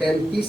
33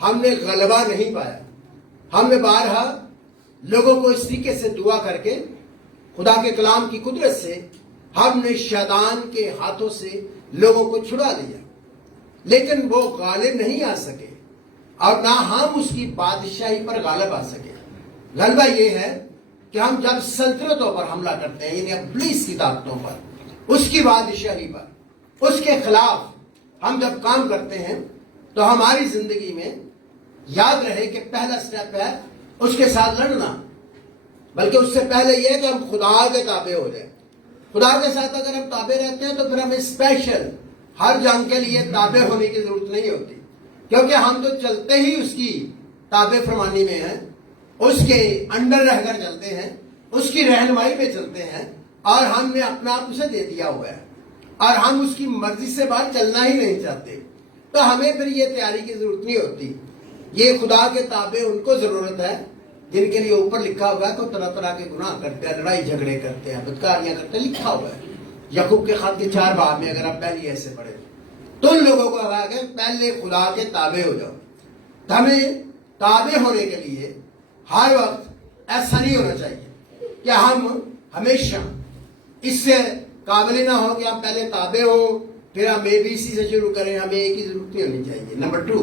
ہم نے غلبہ نہیں پایا. ہم نے بارہا لوگوں کو اس طریقے سے دعا کر کے خدا کے کلام کی قدرت سے ہم نے شیطان کے ہاتھوں سے لوگوں کو چھڑا لیا، لیکن وہ غالب نہیں آ سکے اور نہ ہم اس کی بادشاہی پر غالب آ سکے. غلبہ یہ ہے کہ ہم جب سلطنتوں پر حملہ کرتے ہیں، یعنی ابلیس کی طاقتوں پر، اس کی بادشاہی پر، اس کے خلاف ہم جب کام کرتے ہیں تو ہماری زندگی میں یاد رہے کہ پہلا سٹیپ ہے اس کے ساتھ لڑنا، بلکہ اس سے پہلے یہ ہے کہ ہم خدا کے تابع ہو جائیں. خدا کے ساتھ اگر ہم تابع رہتے ہیں تو پھر ہمیں اسپیشل ہر جنگ کے لیے تابع ہونے کی ضرورت نہیں ہوتی، کیونکہ ہم تو چلتے ہی اس کی تابع فرمانی میں ہیں، اس کے انڈر رہ کر چلتے ہیں، اس کی رہنمائی میں چلتے ہیں، اور ہم نے اپنا آپ اسے دے دیا ہوا ہے اور ہم اس کی مرضی سے باہر چلنا ہی نہیں چاہتے. تو ہمیں پھر یہ تیاری کی ضرورت نہیں ہوتی. یہ خدا کے تابع ان کو ضرورت ہے جن کے لیے اوپر لکھا ہوا ہے کہ طرح طرح کے گناہ کرتے ہیں، لڑائی جھگڑے کرتے ہیں، بدکاریاں کرتے ہیں، لکھا ہوا ہے یعقوب کے خط کے 4 باب میں. اگر آپ پہلے ایسے پڑھیں تو ان لوگوں کو کہا کہ پہلے خدا کے تابع ہو جاؤ. تو ہمیں تابع ہونے کے لیے ہر وقت ایسا نہیں ہونا چاہیے کہ ہم ہمیشہ اس سے قابل نہ ہو کہ ہم پہلے تابع ہوں پھر ہم اے بی سی سے شروع کریں. ہمیں ایک ہی ضرورت نہیں ہونی چاہیے. نمبر 2،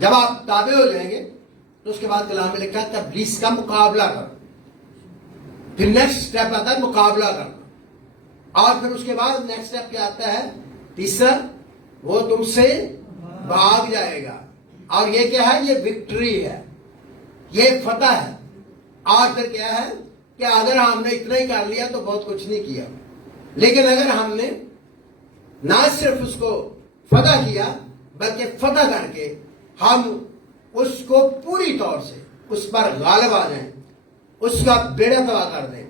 جب آپ تابع ہو جائیں گے تو اس کے بعد کلام میں لکھا ہے ابلیس کا مقابلہ کرو. پھر نیکسٹ اسٹیپ آتا ہے مقابلہ کرنا، اور پھر اس کے بعد نیکسٹ اسٹیپ کیا آتا ہے؟ تیسرا، وہ تم سے بھاگ جائے گا. اور یہ کیا ہے؟ یہ وکٹری ہے، یہ فتح ہے. اور پھر کیا ہے کہ اگر ہم نے اتنا ہی کر لیا تو بہت کچھ نہیں کیا، لیکن اگر ہم نے نہ صرف اس کو فتح کیا بلکہ فتح کر کے ہم اس کو پوری طور سے اس پر غالب آ جائیں، اس کا بیڑا تباہ کر دیں،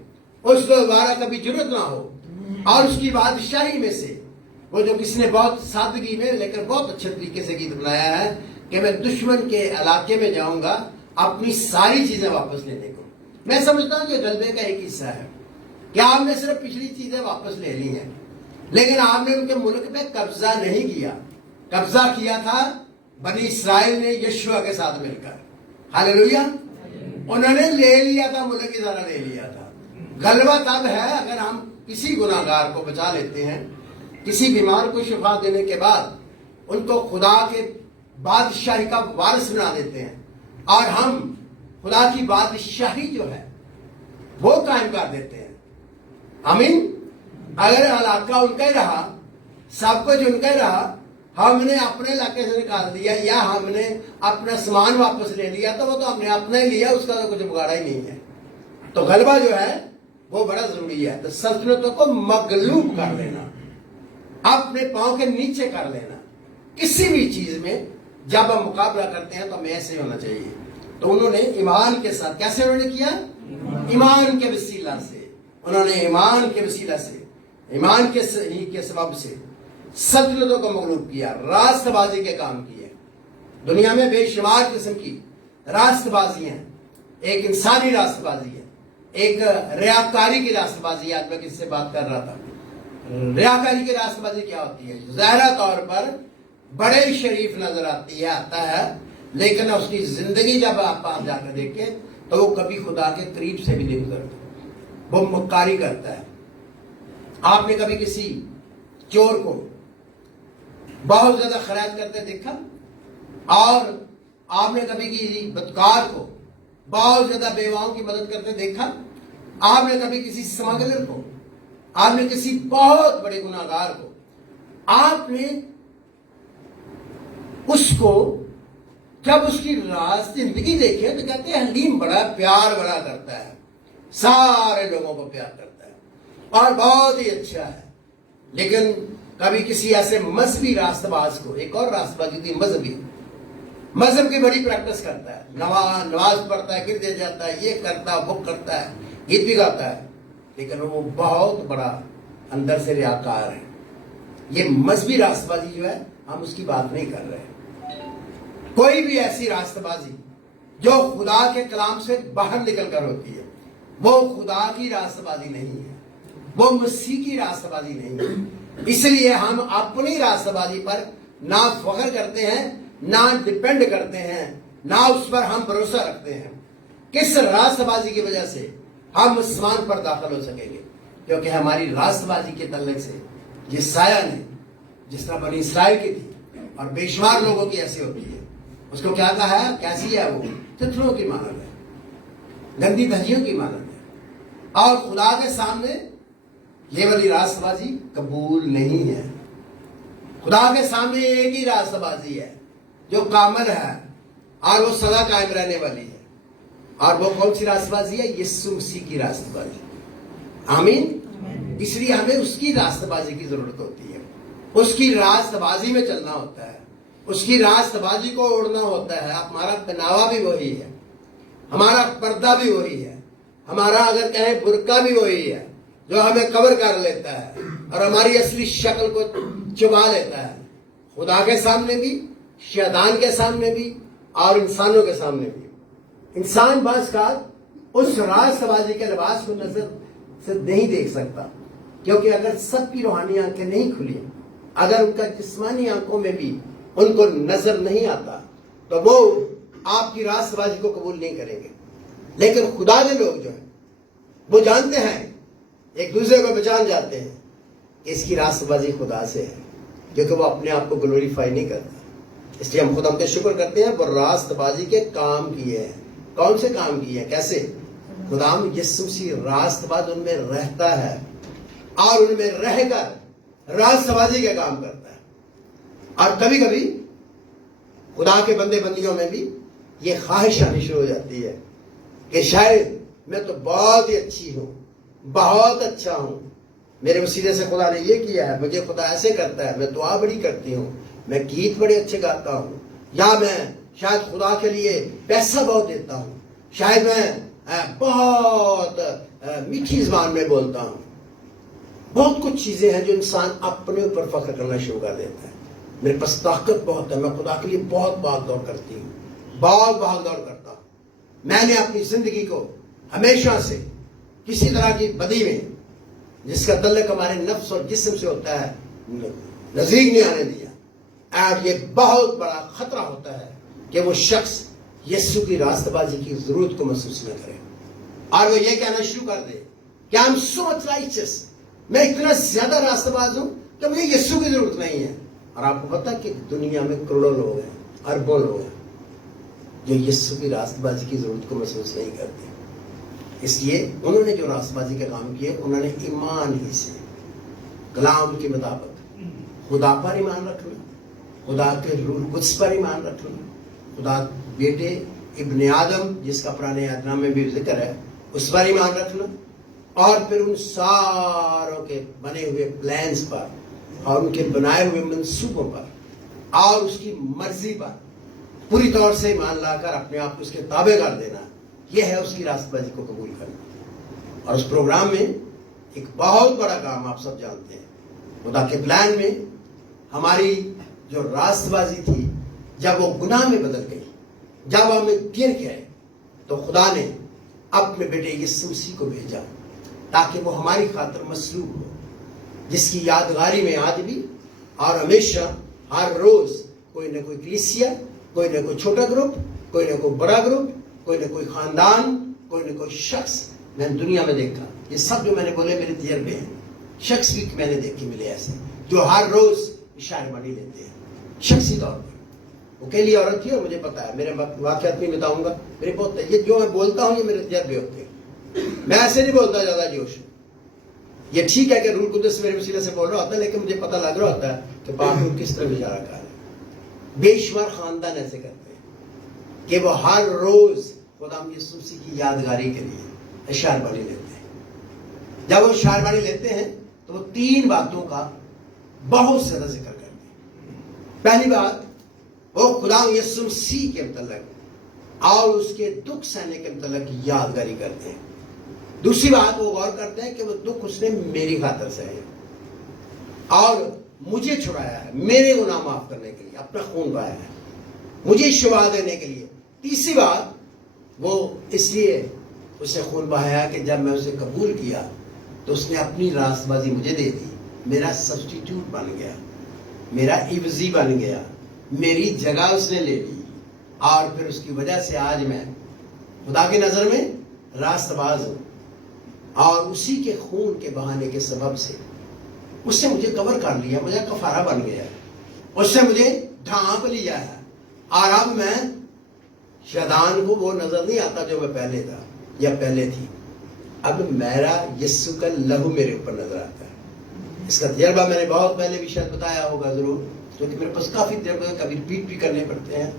اس کو دوبارہ کبھی ضرورت نہ ہو، اور اس کی بادشاہی میں سے وہ جو کسی نے بہت سادگی میں لیکن بہت اچھے طریقے سے گیت بنایا ہے کہ میں دشمن کے علاقے میں جاؤں گا اپنی ساری چیزیں واپس لینے کو. میں سمجھتا ہوں کہ غلبے کا ایک حصہ ہے کہ آپ نے صرف پچھلی چیزیں واپس لے لی ہیں، لیکن آپ نے ان کے ملک پہ قبضہ نہیں کیا. قبضہ کیا تھا بنی اسرائیل نے یشوع کے ساتھ مل کر. ہاللیلویہ. انہوں نے لے لیا تھا، ملک کی طرح لے لیا تھا. غلبہ تب ہے اگر ہم کسی گناہ گار کو بچا لیتے ہیں، کسی بیمار کو شفا دینے کے بعد ان کو خدا کے بادشاہی کا وارث بنا دیتے ہیں، اور ہم خدا کی بادشاہی جو ہے وہ قائم کر دیتے ہیں. آمین. اگر علاقہ ان کا ہی رہا، سب کچھ ان کا ہی رہا، ہم نے اپنے علاقے سے نکال دیا یا ہم نے اپنا سامان واپس لے لیا تو وہ تو ہم نے اپنا ہی لیا، اس کا تو کچھ بگاڑا ہی نہیں ہے. تو غلبہ جو ہے وہ بڑا ضروری ہے. تو سلطنتوں کو مغلوب کر لینا، اپنے پاؤں کے نیچے کر لینا. کسی بھی چیز میں جب ہم مقابلہ کرتے ہیں تو ہمیں ایسے ہی ہونا چاہیے. تو انہوں نے ایمان کے ساتھ، کیسے انہوں نے کیا؟ ایمان کے وسیلہ سے. انہوں نے ایمان کے وسیلہ سے، ایمان کے سبب سے سلطنتوں کو مغلوب کیا، راست بازی کے کام کیے. دنیا میں بے شمار قسم کی راست بازی ہیں. ایک انسانی راست بازی ہے، ایک ریاکاری کی راست بازی ہے. آج میں کس سے بات کر رہا تھا. ریاکاری کی راست بازی کیا ہوتی ہے؟ ظاہرہ طور پر بڑے شریف نظر آتا ہے، لیکن اس کی زندگی جب آپ جا کر دیکھیں تو وہ کبھی خدا کے قریب سے بھی نہیں گزرتا. وہ مکاری کرتا ہے. آپ نے کبھی کسی چور کو بہت زیادہ خرید کرتے دیکھا؟ اور آپ نے کبھی کسی بدکار کو بہت زیادہ بیواؤں کی مدد کرتے دیکھا؟ آپ نے کبھی کسی سمگلر کو، آپ نے کسی بہت بڑے گناہ گار کو، آپ نے اس کو جب اس کی راز زندگی دیکھے تو کہتے ہیں حلیم بڑا پیار بڑا کرتا ہے، سارے لوگوں کو پیار کرتا ہے اور بہت ہی اچھا ہے. لیکن کبھی کسی ایسے مذہبی راست باز کو، ایک اور راست بازی تھی مذہب کی بڑی پریکٹس کرتا ہے، نماز پڑھتا ہے، گردے جاتا ہے، یہ کرتا ہے، وہ کرتا ہے، گیت بھی گاتا ہے، لیکن وہ بہت بڑا اندر سے ریاکار ہے. یہ مذہبی راست بازی جو ہے ہم اس کی بات نہیں کر رہے. کوئی بھی ایسی راست بازی جو خدا کے کلام سے باہر نکل کر ہوتی ہے وہ خدا کی راست بازی نہیں ہے، وہ مسیح کی راست بازی نہیں ہے. اس لیے ہم اپنی راست بازی پر نہ فخر کرتے ہیں نہ ڈپینڈ کرتے ہیں، نہ اس پر ہم بھروسہ رکھتے ہیں۔ کس راست بازی کی وجہ سے ہم آسمان پر داخل ہو سکیں گے؟ کیونکہ ہماری راست بازی کے تعلق سے یہ سایہ نے، جس طرح بنی اسرائیل کی تھی اور بے شمار لوگوں کی ایسی ہوتی ہے، اس کو کیا کہا ہے؟ کیسی ہے وہ؟ تتھروں کی مانند ہے، گندی دھجیوں کی مانند ہے، اور خدا کے سامنے یہ والی راست بازی قبول نہیں ہے۔ خدا کے سامنے ایک ہی راست بازی ہے جو کامل ہے اور وہ سدا قائم رہنے والی ہے، اور وہ کون سی راست بازی ہے؟ یسوع مسیح کی راست بازی۔ آمین۔ اس لیے ہمیں اس کی راست بازی کی ضرورت ہوتی ہے، اس کی راست بازی میں چلنا ہوتا ہے، اس کی راست بازی کو اوڑھنا ہوتا ہے۔ ہمارا پہناوا بھی وہی ہے، ہمارا پردہ بھی وہی ہے، ہمارا اگر کہیں برقع بھی وہی ہے جو ہمیں کور کر لیتا ہے اور ہماری اصلی شکل کو چھپا لیتا ہے، خدا کے سامنے بھی، شیطان کے سامنے بھی، اور انسانوں کے سامنے بھی۔ انسان بعض کا اس راست بازی کے لباس کو نظر سے نہیں دیکھ سکتا، کیونکہ اگر سب کی روحانی آنکھیں نہیں کھلی، اگر ان کا جسمانی آنکھوں میں بھی ان کو نظر نہیں آتا، تو وہ آپ کی راست بازی کو قبول نہیں کریں گے۔ لیکن خدا کے لوگ جو ہیں وہ جانتے ہیں، ایک دوسرے کو پہچان جاتے ہیں کہ اس کی راست بازی خدا سے ہے، کیونکہ وہ اپنے آپ کو گلوریفائی نہیں کرتا۔ اس لیے ہم خدا کا شکر کرتے ہیں، وہ راست بازی کے کام کیے ہیں۔ کون سے کام کیے ہیں؟ کیسے؟ خدا یسوع مسیح راست باز ان میں رہتا ہے اور ان میں رہ کر راست بازی کے کام کرتا ہے۔ اور کبھی کبھی خدا کے بندے بندیوں میں بھی یہ خواہش آنی شروع ہو جاتی ہے کہ شاید میں تو بہت ہی اچھی ہوں، بہت اچھا ہوں، میرے وسیلے سے خدا نے یہ کیا ہے، مجھے خدا ایسے کرتا ہے، میں دعا بڑی کرتی ہوں، میں گیت بڑے اچھے گاتا ہوں، یا میں شاید خدا کے لیے پیسہ بہت دیتا ہوں، شاید میں بہت میٹھی زبان میں بولتا ہوں۔ بہت کچھ چیزیں ہیں جو انسان اپنے اوپر فخر کرنا شروع کر دیتا ہے۔ میرے پاس طاقت بہت ہے، میں خدا کے لیے بہت بھاگ دوڑ کرتی ہوں، بہت بھاگ دوڑ کرتا ہوں۔ میں نے اپنی زندگی کو ہمیشہ سے کسی طرح کی بدی میں، جس کا تعلق ہمارے نفس اور جسم سے ہوتا ہے، نزدیک نہیں آنے دیا۔ اور یہ بہت بڑا خطرہ ہوتا ہے کہ وہ شخص یسوع کی راست بازی کی ضرورت کو محسوس نہ کرے، اور وہ یہ کہنا شروع کر دے کہ آئی ایم سو مچ رائچس، میں اتنا زیادہ راست باز ہوں کہ مجھے یسوع کی ضرورت نہیں ہے۔ اور آپ کو پتا کہ دنیا میں کروڑوں لوگ ہیں، اربوں لوگ ہیں جو یسوع کی راست بازی کی ضرورت کو محسوس نہیں کرتے۔ اس لیے انہوں نے جو راست بازی کا کام کیا، انہوں نے ایمان ہی سے، کلام کے مطابق خدا پر ایمان رکھنا، خدا کے روح القدس پر ایمان رکھنا، خدا بیٹے ابن آدم جس کا پرانے عہد نامے میں بھی ذکر ہے اس پر ایمان رکھنا، اور پھر ان ساروں کے بنے ہوئے پلانز پر اور ان کے بنائے ہوئے منصوبوں پر اور اس کی مرضی پر پوری طور سے ایمان لا کر اپنے آپ کو اس کے تابع کر دینا، یہ ہے اس کی راست بازی کو قبول کرنا۔ اور اس پروگرام میں ایک بہت بڑا کام آپ سب جانتے ہیں، خدا کے پلان میں ہماری جو راست بازی تھی جب وہ گناہ میں بدل گئی، جب ہم گر گئے، تو خدا نے اپنے بیٹے یسوع مسیح کو بھیجا تاکہ وہ ہماری خاطر مصلوب ہو، جس کی یادگاری میں آج بھی اور ہمیشہ ہر روز کوئی نہ کوئی کلیسیا، کوئی نہ کوئی چھوٹا گروپ، کوئی نہ کوئی بڑا گروپ، کوئی نہ کوئی خاندان، کوئی نہ کوئی شخص میں نے دنیا میں دیکھا۔ یہ سب جو میں نے بولے میرے تجربے ہیں، شخص بھی میں نے دیکھے ملے ایسے جو ہر روز اشارے بانی لیتے ہیں شخصی طور پر۔ وہ کے لیے عورت تھی، اور مجھے پتا ہے، میرے واقعات نہیں بتاؤں گا، میرے بہت یہ جو میں بولتا ہوں یہ میرے تجربے ہوتے ہیں، میں ایسے نہیں بولتا زیادہ جوش۔ یہ ٹھیک ہے کہ روح القدس میرے وسیلے سے بول رہا ہوتا ہے، لیکن مجھے پتہ لگ رہا ہوتا ہے کہ پاک روح کس طرح اشارہ کر رہا ہے۔ بے شمار خاندان ایسے کرتے ہیں کہ وہ ہر روز خدا یسوع مسیح کی یادگاری کے لیے اشعار بانی لیتے ہیں۔ جب وہ اشعار بانی لیتے ہیں تو وہ 3 باتوں کا بہت زیادہ ذکر کرتے ہیں۔ پہلی بات، وہ خدا یسوع مسیح کے متعلق اور اس کے دکھ سہنے کے متعلق یادگاری کرتے ہیں۔ دوسری بات، وہ غور کرتے ہیں کہ وہ دکھ اس نے میری خاطر سے ہے اور مجھے چھڑایا ہے، میرے گناہ معاف کرنے کے لیے اپنا خون بہایا ہے، مجھے شفا دینے کے لیے۔ تیسری بات، وہ اس لیے اسے خون بہایا کہ جب میں اسے قبول کیا تو اس نے اپنی راست بازی مجھے دے دی، میرا سبسٹیٹیوٹ بن گیا، میرا عوضی بن گیا، میری جگہ اس نے لے لی، اور پھر اس کی وجہ سے آج میں خدا کی نظر میں راست باز ہوں، اور اسی کے خون کے بہانے کے سبب سے اس نے مجھے کور کر لیا، مجھے کفارہ بن گیا ہے، اس نے مجھے ڈھانپ لیا ہے، اور اب میں شیطان کو وہ نظر نہیں آتا جو میں پہلے تھا یا پہلے تھی، اب میرا یسوع کا لہو میرے اوپر نظر آتا ہے۔ اس کا تجربہ میں نے بہت پہلے بھی شاید بتایا ہوگا ضرور، کیونکہ میرے پاس کافی تجربے کبھی ریپیٹ بھی کرنے پڑتے ہیں۔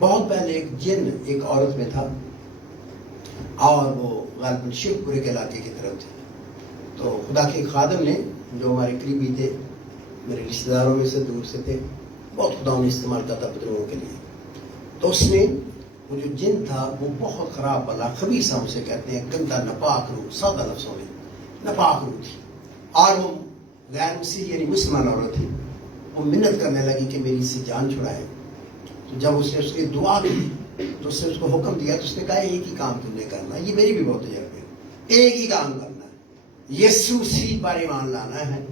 بہت پہلے ایک جن ایک عورت میں تھا، اور وہ غالباً شیو پورے کے علاقے کی طرف تھے، تو خدا کے خادم نے جو ہمارے قریبی تھے، میرے رشتہ داروں میں سے دور سے تھے، بہت خدا نے استعمال کرتا تھا بدروہوں کے لیے، تو اس نے وہ جو جن تھا وہ بہت خراب بلا خبیث ہم اسے کہتے ہیں، گندا نپاک روح، سادہ لفظوں میں نپاک روح تھی، اور وہ غیر مسیح یعنی مسلمان عورت تھی۔ وہ منت کرنے لگی کہ میری اس سے جان چھڑائے، تو جب اس نے اس کی دعا کی تو اس نے اس کو حکم دیا، تو اس نے کہا ایک ہی کام تم نے کرنا ہے، یہ میری بھی بہت تجربے ہے، ایک ہی کام کرنا ہے، یسوع مسیح پر ایمان لانا ہے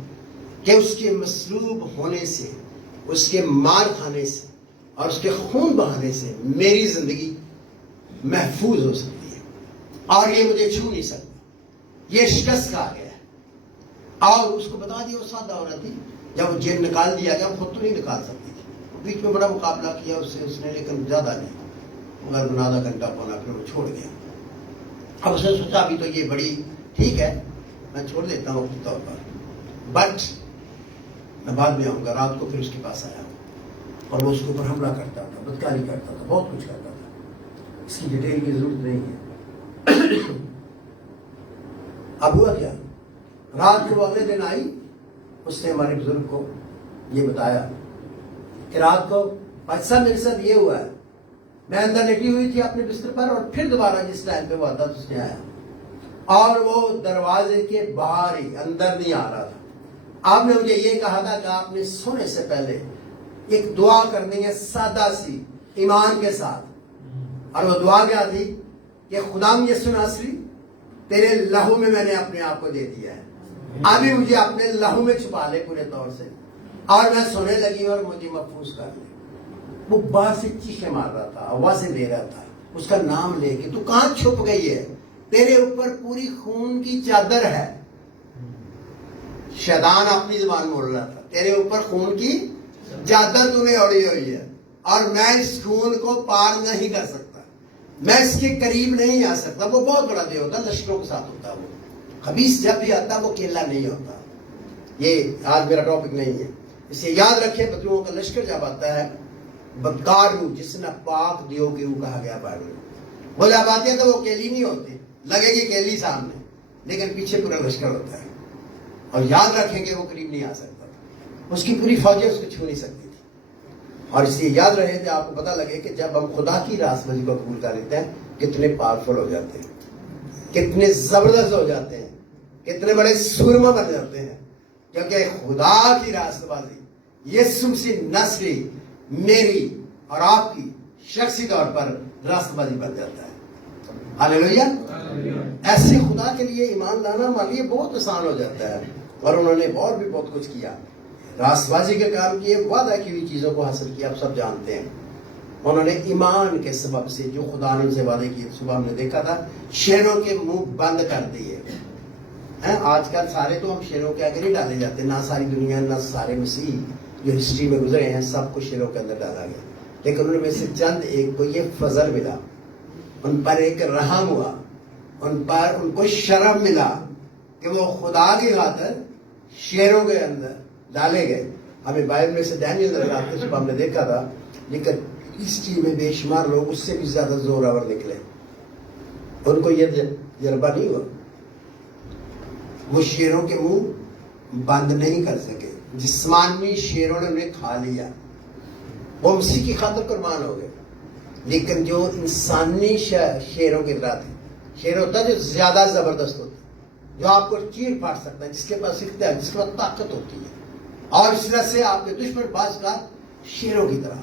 کہ اس کے مصلوب ہونے سے، اس کے مار کھانے سے اور اس کے خون بہانے سے میری زندگی محفوظ ہو سکتی ہے، اور یہ مجھے چھو نہیں سکتا، یہ شکست کھا گیا ہے۔ اور اس کو بتا دیا، وہ سادہ عورت تھی، جب وہ جن نکال دیا گیا، خود تو نہیں نکال سکتی تھی، بیچ میں بڑا مقابلہ کیا اس نے، لیکن زیادہ نہیں، مگر آدھا گھنٹہ پونا، پھر وہ چھوڑ گیا۔ اب اس نے سوچا ابھی تو یہ بڑی ٹھیک ہے، میں چھوڑ دیتا ہوں اپنے طور پر، بٹ میں بعد میں آؤں گا۔ رات کو پھر اس کے پاس آیا اور وہ اس کے اوپر حملہ کرتا تھا، بدکاری کرتا تھا، بہت کچھ کرتا تھا، اس کی ڈیٹیل کی ضرورت نہیں ہے۔ اب ہوا کیا، رات کو اگلے دن آئی، اس نے ہمارے بزرگ کو یہ بتایا کہ رات کو بھائی صاحب میرے ساتھ یہ ہوا ہے، میں اندر لیٹی ہوئی تھی اپنے بستر پر، اور پھر دوبارہ جس ٹائم پہ وہ آتا تو اس نے آیا، اور وہ دروازے کے باہر ہی، اندر نہیں آ رہا تھا۔ آپ نے مجھے یہ کہا تھا کہ آپ نے سونے سے پہلے ایک دعا کرنی ہے، سادہ سی ایمان کے ساتھ، اور وہ دعا کیا تھی کہ خدام یسوع ناصری، تیرے لہو میں میں نے اپنے آپ کو دے دیا ہے، ابھی مجھے اپنے لہو میں چھپا لے پورے طور سے، اور میں سونے لگی اور مجھے محفوظ کر لے۔ وہ باہر سے چیخیں مار رہا تھا، آوازیں دے رہا تھا، اس کا نام لے کے، تو کہاں چھپ گئی ہے، تیرے اوپر پوری خون کی چادر ہے۔ شیطان اپنی زبان بول رہا تھا، تیرے اوپر خون کی چادر تمہیں اوڑی ہوئی ہے، اور میں اس خون کو پار نہیں کر سکتا، میں اس کے قریب نہیں آ سکتا۔ وہ بہت بڑا دے ہوتا، لشکروں کے ساتھ ہوتا، وہ خبیث جب بھی آتا وہ اکیلا نہیں ہوتا۔ یہ آج میرا ٹاپک نہیں ہے، اسے یاد رکھے، بدروہوں کا لشکر جب آتا ہے، بدکار روح، جس نے پاک دیو کی روح کہا گیا بائبل میں، وہ جب آتے ہیں تو وہ اکیلی نہیں ہوتے، لگے گی اکیلی سامنے، لیکن پیچھے پورا لشکر ہوتا ہے، اور یاد رکھیں کہ وہ قریب نہیں آ سکتا، اس کی پوری فوجیں اس کو چھو نہیں سکتی تھی۔ اور اس لیے یاد رہے کہ آپ کو پتہ لگے کہ جب ہم خدا کی راست بازی کو قبول کر لیتے ہیں، کتنے پاورفل ہو جاتے ہیں، کتنے زبردست ہو جاتے ہیں، کتنے بڑے سورما بن جاتے ہیں، کیونکہ خدا کی راست بازی یسوع مسیح ناصری میری اور آپ کی شخصی طور پر راست بازی بن جاتا ہے۔ ہاللیلویا۔ ایسے خدا کے لیے ایمان لانا ہمارے لیے بہت آسان ہو جاتا ہے، اور انہوں نے اور بھی بہت کچھ کیا، راست بازی کے کام کیے، وعدہ کی ہوئی چیزوں کو حاصل کیا، آپ سب جانتے ہیں۔ انہوں نے ایمان کے سبب سے جو خدا نے ان سے وعدے کیے، صبح ہم نے دیکھا تھا، شیروں کے منہ بند کر دیے ہیں۔ آج کل سارے تو ہم شیروں کے آگے نہیں ڈالے جاتے، نہ ساری دنیا، نہ سارے مسیح جو ہسٹری میں گزرے ہیں، سب کو شیروں کے اندر ڈالا گیا، لیکن ان میں سے چند ایک کو یہ فضل ملا، ان پر ایک رحم ہوا، ان کو شرم ملا کہ وہ خدا کی خاطر شیروں کے اندر ڈالے گئے۔ ہمیں بائبل میں سے ڈینیل نظر آتے، صبح ہم نے دیکھا تھا، لیکن ہسٹری میں بے شمار لوگ اس سے بھی زیادہ زور آور نکلے، ان کو یہ تجربہ نہیں ہوا، وہ شیروں کے منہ بند نہیں کر سکے، جسمانی شیروں نے انہیں کھا لیا، وہ مسیح کی خاطر قربان ہو گئے، لیکن جو انسانی شیروں کی طرح تھے، شیر ہوتا ہے جو زیادہ زبردست ہوتا ہے، جو آپ کو چیر پھاڑ سکتا ہے، جس کے پاس اختیار، جس کے پاس طاقت ہوتی ہے، اور اس طرح سے آپ کے دشمن باز کا شیروں کی طرح۔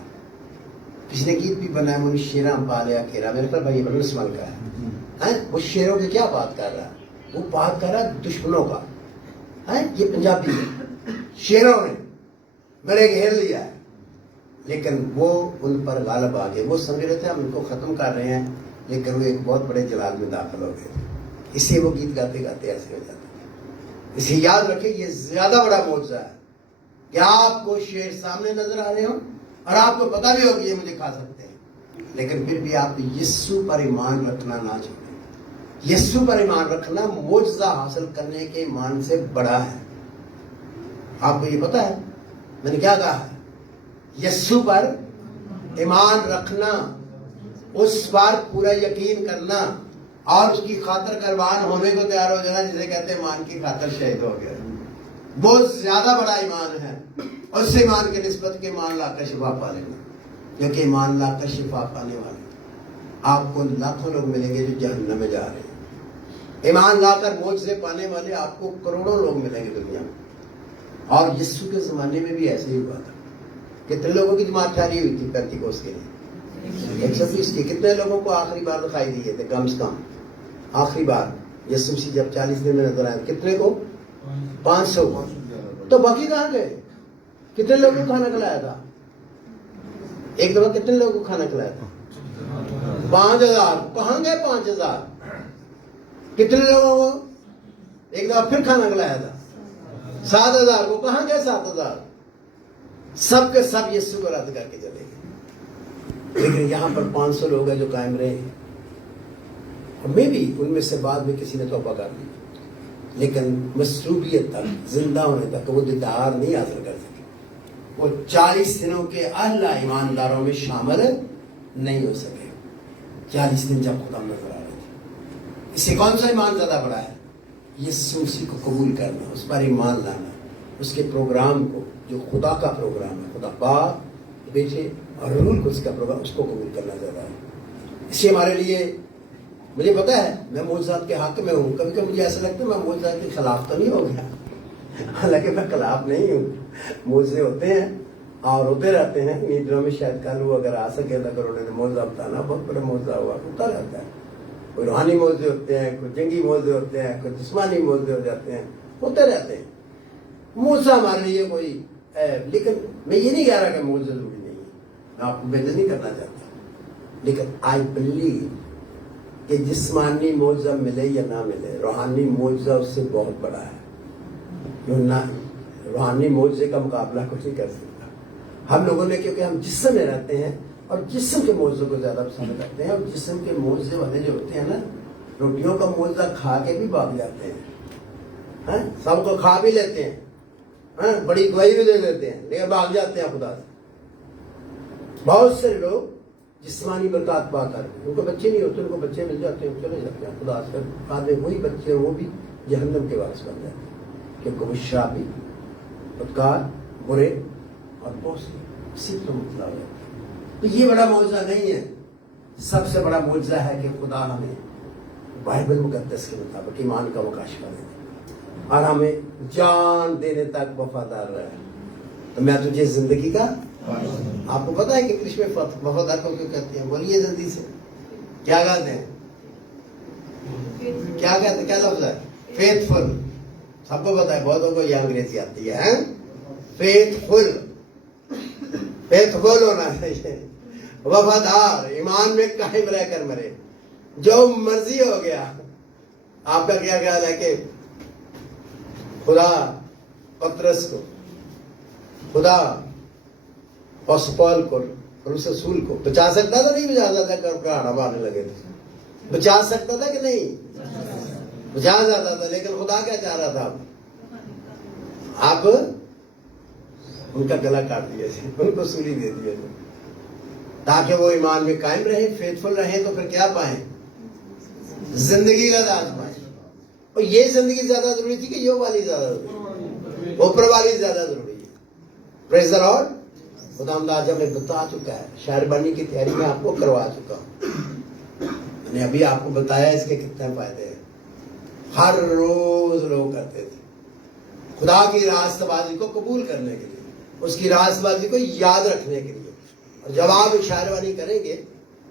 کسی نے گیت بھی بنایا، وہ شیراں پالیا کھیرا، میرے خیال بھائی بنس مل کا ہے، وہ شیروں کی کیا بات کر رہا ہے، وہ بات کر رہا ہے دشمنوں کا، یہ پنجابی ہے، شیروں نے میرے گھیر لیا ہے، لیکن وہ ان پر غالب آ گئے. وہ سمجھ رہے تھے ہم ان کو ختم کر رہے ہیں، لیکن وہ ایک بہت بڑے جلال میں داخل ہو گئے. اسے وہ گیت گاتے گاتے ایسے ہو جاتے. اسے یاد رکھیں، یہ زیادہ بڑا معجزہ ہے کہ آپ کو شیر سامنے نظر آ رہے ہوں اور آپ کو پتا بھی ہو کہ یہ مجھے کھا سکتے ہیں، لیکن پھر بھی آپ یسوع پر ایمان رکھنا نہ چھوڑیں. یسوع پر ایمان رکھنا معجزہ حاصل کرنے کے ایمان سے بڑا ہے. آپ کو یہ پتا ہے میں نے کیا کہا ہے؟ یسوع پر ایمان رکھنا، اس پر پورا یقین کرنا اور اس کی خاطر قربان ہونے کو تیار ہو جانا، جسے کہتے ہیں ایمان کی خاطر شہید ہو گیا. بہت زیادہ بڑا ایمان ہے. اور اس ایمان کے نسبت کے ایمان لا کر شفا پا لینا، کیونکہ ایمان لا کر شفا پانے والے آپ کو لاکھوں لوگ ملیں گے جو جہنم میں جا رہے ہیں. ایمان لا کر معجزے پانے والے آپ کو کروڑوں لوگ ملیں گے دنیا میں. اور یسوع کے زمانے میں بھی ایسے ہی ہوا تھا. کتنے لوگوں کی جماعت ٹھہری ہوئی تھی پینتیکوست کے لیے؟ 120 کی. کتنے لوگوں کو آخری بار دکھائی دیے تھے؟ کم سے کم آخری بار یسوع مسیح جب 40 دن میں نظر آئے، کتنے کو؟ 500. تو باقی کہاں گئے؟ کتنے لوگوں کو کھانا کھلایا تھا ایک دفعہ؟ کتنے لوگوں کو کھانا کھلایا تھا؟ 5000. کہاں گئے 5000؟ کتنے لوگوں کو ایک دفعہ پھر کھانا کھلایا تھا؟ 7000 کو. کہاں گئے 7000؟ سب کے سب یسوع کو رد کر کے چلے گئے. لیکن یہاں پر 500 لوگ ہیں جو قائم رہے. میں بھی ان میں سے بعد میں کسی نے توبہ کر لی، لیکن مصلوبیت تک، زندہ ہونے تک وہ دیدار نہیں حاصل کر سکے. وہ 40 دنوں کے اعلیٰ ایمانداروں میں شامل نہیں ہو سکے. 40 دن جب خدا نظر آ رہے تھے. اس سے کون سا ایمان زیادہ بڑا ہے؟ یسوع مسیح کو قبول کرنا، اس پر ایمان لانا، اس کے پروگرام کو جو خدا کا پروگرام ہے، خدا باپ بیٹے اور روح القدس کا پروگرام، اس کو قبول کرنا زیادہ ہے. اس سے ہمارے لیے، مجھے پتا ہے میں معجزات کے حق میں ہوں. کبھی کبھی مجھے ایسا لگتا ہے میں معجزات کے خلاف تو نہیں ہو گیا، حالانکہ میں خلاف نہیں ہوں. معجزے ہوتے ہیں اور ہوتے رہتے ہیں. انہیں دنوں میں شاید کل وہ اگر آ سکے تو اگر انہوں نے معجزہ بتانا، بہت بڑا معجزہ ہوا ہوتا رہتا ہے. کوئی روحانی معجزے ہوتے ہیں، کوئی جنگی معجزے ہوتے ہیں، کوئی جسمانی معجزے ہو جاتے ہیں، ہوتے رہتے ہیں. معجزہ ہمارے لیے کوئی لیکن میں یہ نہیں کہہ رہا کہ معجزہ ضروری نہیں ہے، میں آپ کو بےعزتی نہیں کرنا چاہتا، لیکن آئی بلیو کہ جسمانی معجزہ ملے یا نہ ملے، روحانی معجزہ اس سے بہت بڑا ہے. جو نہ روحانی معجزے کا مقابلہ کچھ نہیں کر سکتا. ہم لوگوں نے، کیونکہ ہم جسم میں رہتے ہیں اور جسم کے معجزوں کو زیادہ پسند کرتے ہیں. اور جسم کے معجزے والے جو ہوتے ہیں نا، روٹیوں کا معجزہ کھا کے بھی بھاگ جاتے ہیں، سب کو کھا بھی لیتے ہیں، بڑی گواہی بھی دے دیتے ہیں، لیکن بھاگ جاتے ہیں خدا سے. بہت سے لوگ جسمانی برکات پا کر ان کو بچے نہیں ہوتے، ان کو بچے مل جاتے ہیں، چلے جاتے ہیں خدا سے. بعد میں وہی بچے وہ بھی جہنم کے وارث بن جاتے ہیں، کیونکہ وہ شرابی، بدکار، برے اور بہت سی تو مبتلا ہو جاتے ہیں. تو یہ بڑا معجزہ نہیں ہے. سب سے بڑا معجزہ ہے کہ خدا ہمیں بائبل مقدس کے مطابق ایمان کا مکاشفہ دے اور ہمیں جان دینے تک وفادار رہے. تو میں تجھے زندگی کا، آپ کو پتا ہے کہ انگلش میں وفادار کو کیوں کہتے ہیں؟ بولیے جلدی سے، کیا کہتے ہیں؟ کیا کہتے ہیں؟ کیا لفظ ہے؟ فیتھ فل. سب کو پتا ہے، بہتوں کو یہ انگریزی آتی ہے. فیتھ فل، فیتھ فل ہونا چاہیے، وفادار، ایمان میں قائم رہ کر مرے. جو مرضی ہو گیا. آپ کا کیا خیال ہے کہ خدا پترس کو، خدا پال کو اور اس رسول کو بچا سکتا تھا؟ نہیں بچا سکتا تھا. کراڑا مارنے لگے تھے. بچا سکتا تھا کہ نہیں؟ بچا سکتا تھا. لیکن خدا کیا چاہ رہا تھا؟ آپ ان کا گلا کاٹ دیا تھے، ان کو سولی دے دیا تھے، تاکہ وہ ایمان میں قائم رہے، فیتفل رہے. تو پھر کیا پائیں؟ زندگی کا تاج پائیں. اور یہ زندگی زیادہ ضروری تھی کہ یہ والی زیادہ ضروری، اوپر والی زیادہ ضروری ہے. پریز دی لارڈ. خدا آج ہمیں بتا چکا ہے، شاعر بانی کی تیاری میں آپ کو کروا چکا ہوں. میں نے ابھی آپ کو بتایا اس کے کتنے فائدے ہیں. ہر روز لوگ کرتے تھے خدا کی راست بازی کو قبول کرنے کے لیے، اس کی راست بازی کو یاد رکھنے کے لیے. اور جب آپ شاعر بانی کریں گے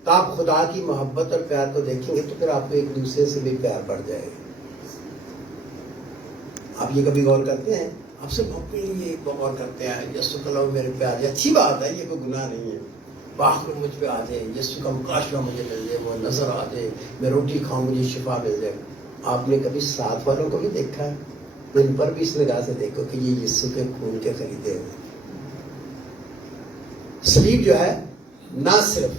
تو آپ خدا کی محبت اور پیار کو دیکھیں گے، تو پھر آپ کو ایک دوسرے سے بھی پیار بڑھ جائے گا. آپ یہ کبھی غور کرتے ہیں؟ آپ سب اپنے لیے غور کرتے ہیں یسوع کا لو میرے پہ آ جائے، اچھی بات ہے، یہ کوئی گناہ نہیں ہے، پاک روح مجھ پہ آ جائے، یسوع کا مکاشفہ مجھے مل جائے، وہ نظر آ جائے، میں روٹی کھاؤں مجھے شفا مل جائے۔ آپ نے کبھی ساتھ والوں کو بھی دیکھا ہے؟ ان پر بھی اس نگاہ سے دیکھو کہ یہ یسوع کے خون کے خریدے ہوئے۔ صلیب جو ہے نہ صرف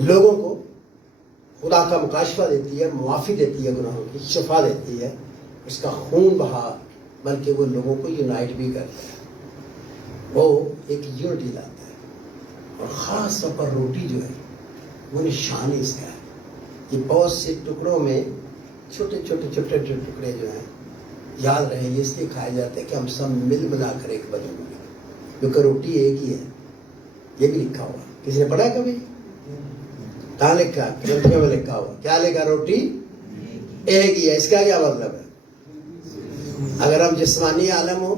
لوگوں کو خدا کا مکاشفہ دیتی ہے، معافی دیتی ہے، گناہوں کی شفا دیتی ہے، اس کا خون بہا، بلکہ وہ لوگوں کو یونائٹ بھی کرتا ہے، وہ ایک یونٹی لاتا ہے۔ اور خاص طور پر روٹی جو ہے وہ نشان اس کا ہے۔ یہ بہت سے ٹکڑوں میں چھوٹے چھوٹے ٹکڑے جو ہیں، یاد رہے یہ اس لیے کھائے جاتے ہیں کہ ہم سب مل ملا کر ایک بدن ہوئے، کیونکہ روٹی ایک ہی ہے۔ یہ بھی لکھا ہوا، کسی نے پڑھا کبھی؟ کہاں لکھا؟ گرنتھیوں میں لکھا ہوا، کیا لکھا؟ روٹی ایک ہی ہے۔ اس کا کیا مطلب ہے؟ اگر ہم جسمانی عالم ہو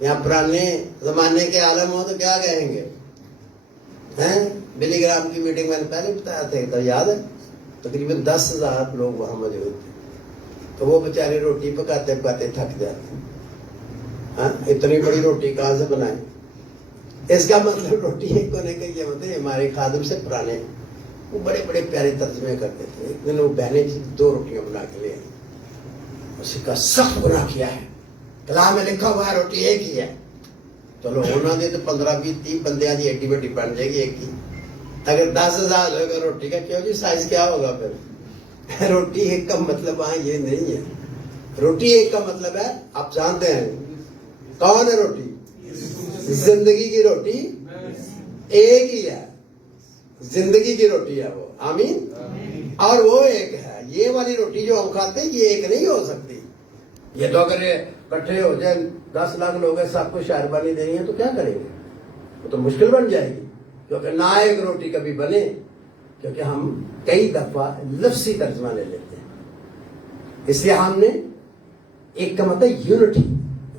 یا پرانے زمانے کے عالم ہو تو کیا کہیں گے؟ بلی گرام کی میٹنگ میں نے پہلے بتایا تھا، تو یاد ہے تقریباً 10,000 لوگ وہاں موجود تھے، تو وہ بیچارے روٹی پکاتے پکاتے تھک جاتے، اتنی بڑی روٹی کہاں سے بنائیں؟ اس کا مطلب روٹی ایک ہونے کا یہ مطلب ہمارے خادم سے پرانے وہ بڑے بڑے پیارے ترجمے کرتے تھے۔ ایک دن وہ بہنیں جی 2 روٹیاں بنا کے لے آئی، اسی کا سخت گناہ کیا ہے، کلام میں لکھا ہوا ہے روٹی ایک ہی ہے۔ چلو ہونا دے تو 15-20-30 بندے آج ایڈی بڑی بن جائے گی ایک ہی، اگر 10,000 ہوگا روٹی کا کیوں جی سائز کیا ہوگا پھر؟ روٹی ایک کا مطلب یہ نہیں ہے۔ روٹی ایک کا مطلب ہے، آپ جانتے ہیں کون ہے روٹی؟ زندگی کی روٹی ایک ہی ہے، زندگی کی روٹی ہے وہ، آمین۔ اور وہ ایک ہے، یہ والی روٹی جو ہم کھاتے ہیں یہ ایک نہیں ہو سکتی۔ یہ تو اگر اکٹھے ہو جائیں 10 لاکھ لوگ ہیں، سب کو شہربانی دینی ہے تو کیا کریں گے؟ وہ تو مشکل بن جائے گی، کیونکہ نہ ایک روٹی کبھی بنے، کیونکہ ہم کئی دفعہ لفظی ترجمہ لے لیتے ہیں۔ اس لیے ہم نے ایک کا مطلب یونٹی،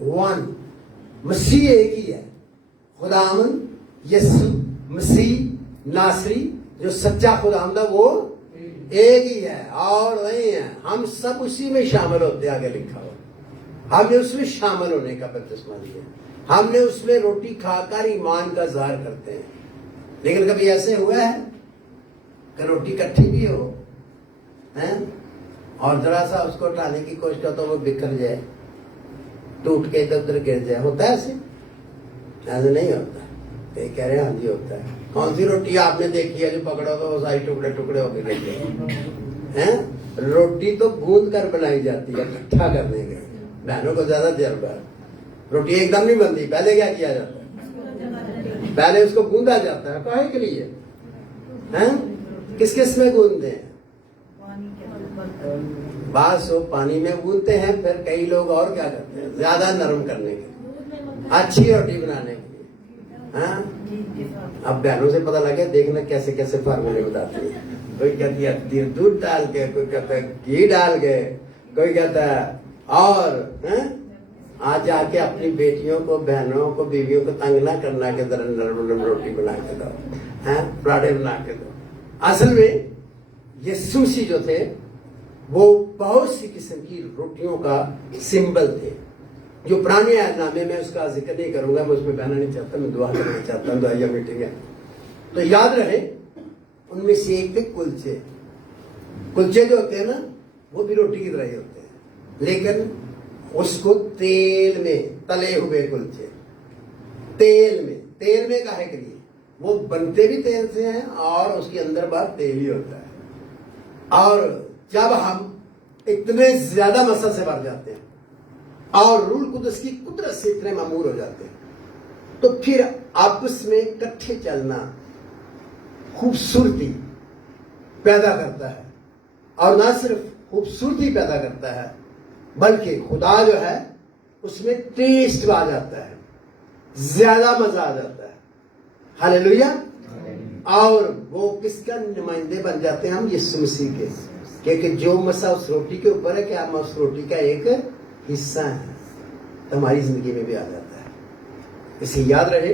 ون، مسیح ایک ہی ہے، خداوند یسوع مسیح ناصری جو سچا خداوند ہے وہ ایک ہی ہے اور نہیں ہے۔ ہم سب اسی میں شامل ہوتے ہیں، آگے لکھا ہوا ہم نے اس میں شامل ہونے کا بپتسمہ لیا، ہم نے اس میں روٹی کھا کر ایمان کا اظہار کرتے ہیں۔ لیکن کبھی ایسے ہوا ہے کہ روٹی کٹھی بھی ہو اور ذرا سا اس کو اٹھانے کی کوشش کرتا ہوں وہ بکھر جائے، ٹوٹ کے ادھر ادھر گر جائے؟ ہوتا ہے ایسے نہیں ہوتا؟ تو یہ کہہ رہے ہیں ہاں جی ہوتا ہے۔ کون سی روٹی آپ نے دیکھی ہے جو پکڑو تو وہ ساری ٹکڑے ٹکڑے ہو کے گر گئے؟ روٹی تو گوندھ کر بنائی جاتی ہے، اکٹھا کرنے کے۔ بہنوں کو زیادہ تجربہ ہے، روٹی ایک دم نہیں بنتی، پہلے کیا کیا جاتا ہے؟ پہلے اس کو گوندا جاتا ہے، کاہے کے لیے؟ کس کس میں گوندتے ہیں؟ بعض وہ پانی میں گوندتے ہیں، پھر کئی لوگ اور کیا کرتے ہیں زیادہ نرم کرنے کے لیے، اچھی روٹی بنانے کے لیے۔ اب بہنوں سے پتہ لگے، دیکھنا کیسے کیسے فارمولے بتاتی ہے۔ کوئی کہتی ہے دودھ ڈال کے، کوئی کہتا ہے گھی ڈال کے، کوئی کہتا ہے اور آج جا کے اپنی بیٹیوں کو، بہنوں کو، بیویوں کو تنگ نہ کرنا کہ ذرا نرم نرم روٹی بنا کے دو، پراٹھے بنا کے دو۔ اصل میں یسوع مسیح جو تھے وہ بہت سی قسم کی روٹیوں کا سمبل تھے، جو پرانے عہد نامے میں اس کا ذکر نہیں کروں گا، میں اس میں بہنا نہیں چاہتا، میں دعا کرنا چاہتا ہوں، دعائیہ میٹنگ ہے۔ تو یاد رہے ان میں سے ایک تھے کلچے۔ کلچے جو ہوتے ہیں نا وہ بھی روٹی کی طرح ہی ہوتے ہیں، لیکن اس کو تیل میں تلے ہوئے کلچے، تیل میں کاہے کے لیے؟ وہ بنتے بھی تیل سے ہیں اور اس کے اندر باہر تیل ہی ہوتا ہے۔ اور جب ہم اتنے زیادہ مسئلہ سے بھر جاتے ہیں اور روح القدس کی قدرت سے اتنے معمور ہو جاتے ہیں تو پھر آپس میں اکٹھے چلنا خوبصورتی پیدا کرتا ہے، اور نہ صرف خوبصورتی پیدا کرتا ہے بلکہ خدا جو ہے اس میں ٹیسٹ آ جاتا ہے، زیادہ مزہ آ جاتا ہے۔ ہاللیلویہ۔ اور وہ کس کا نمائندے بن جاتے ہیں؟ ہم یسوع مسیح کے، کیونکہ جو مسا اس روٹی کے اوپر ہے کہ ہم اس روٹی کا ایک حصہ ہیں، تو ہماری زندگی میں بھی آ جاتا ہے۔ اسے یاد رہے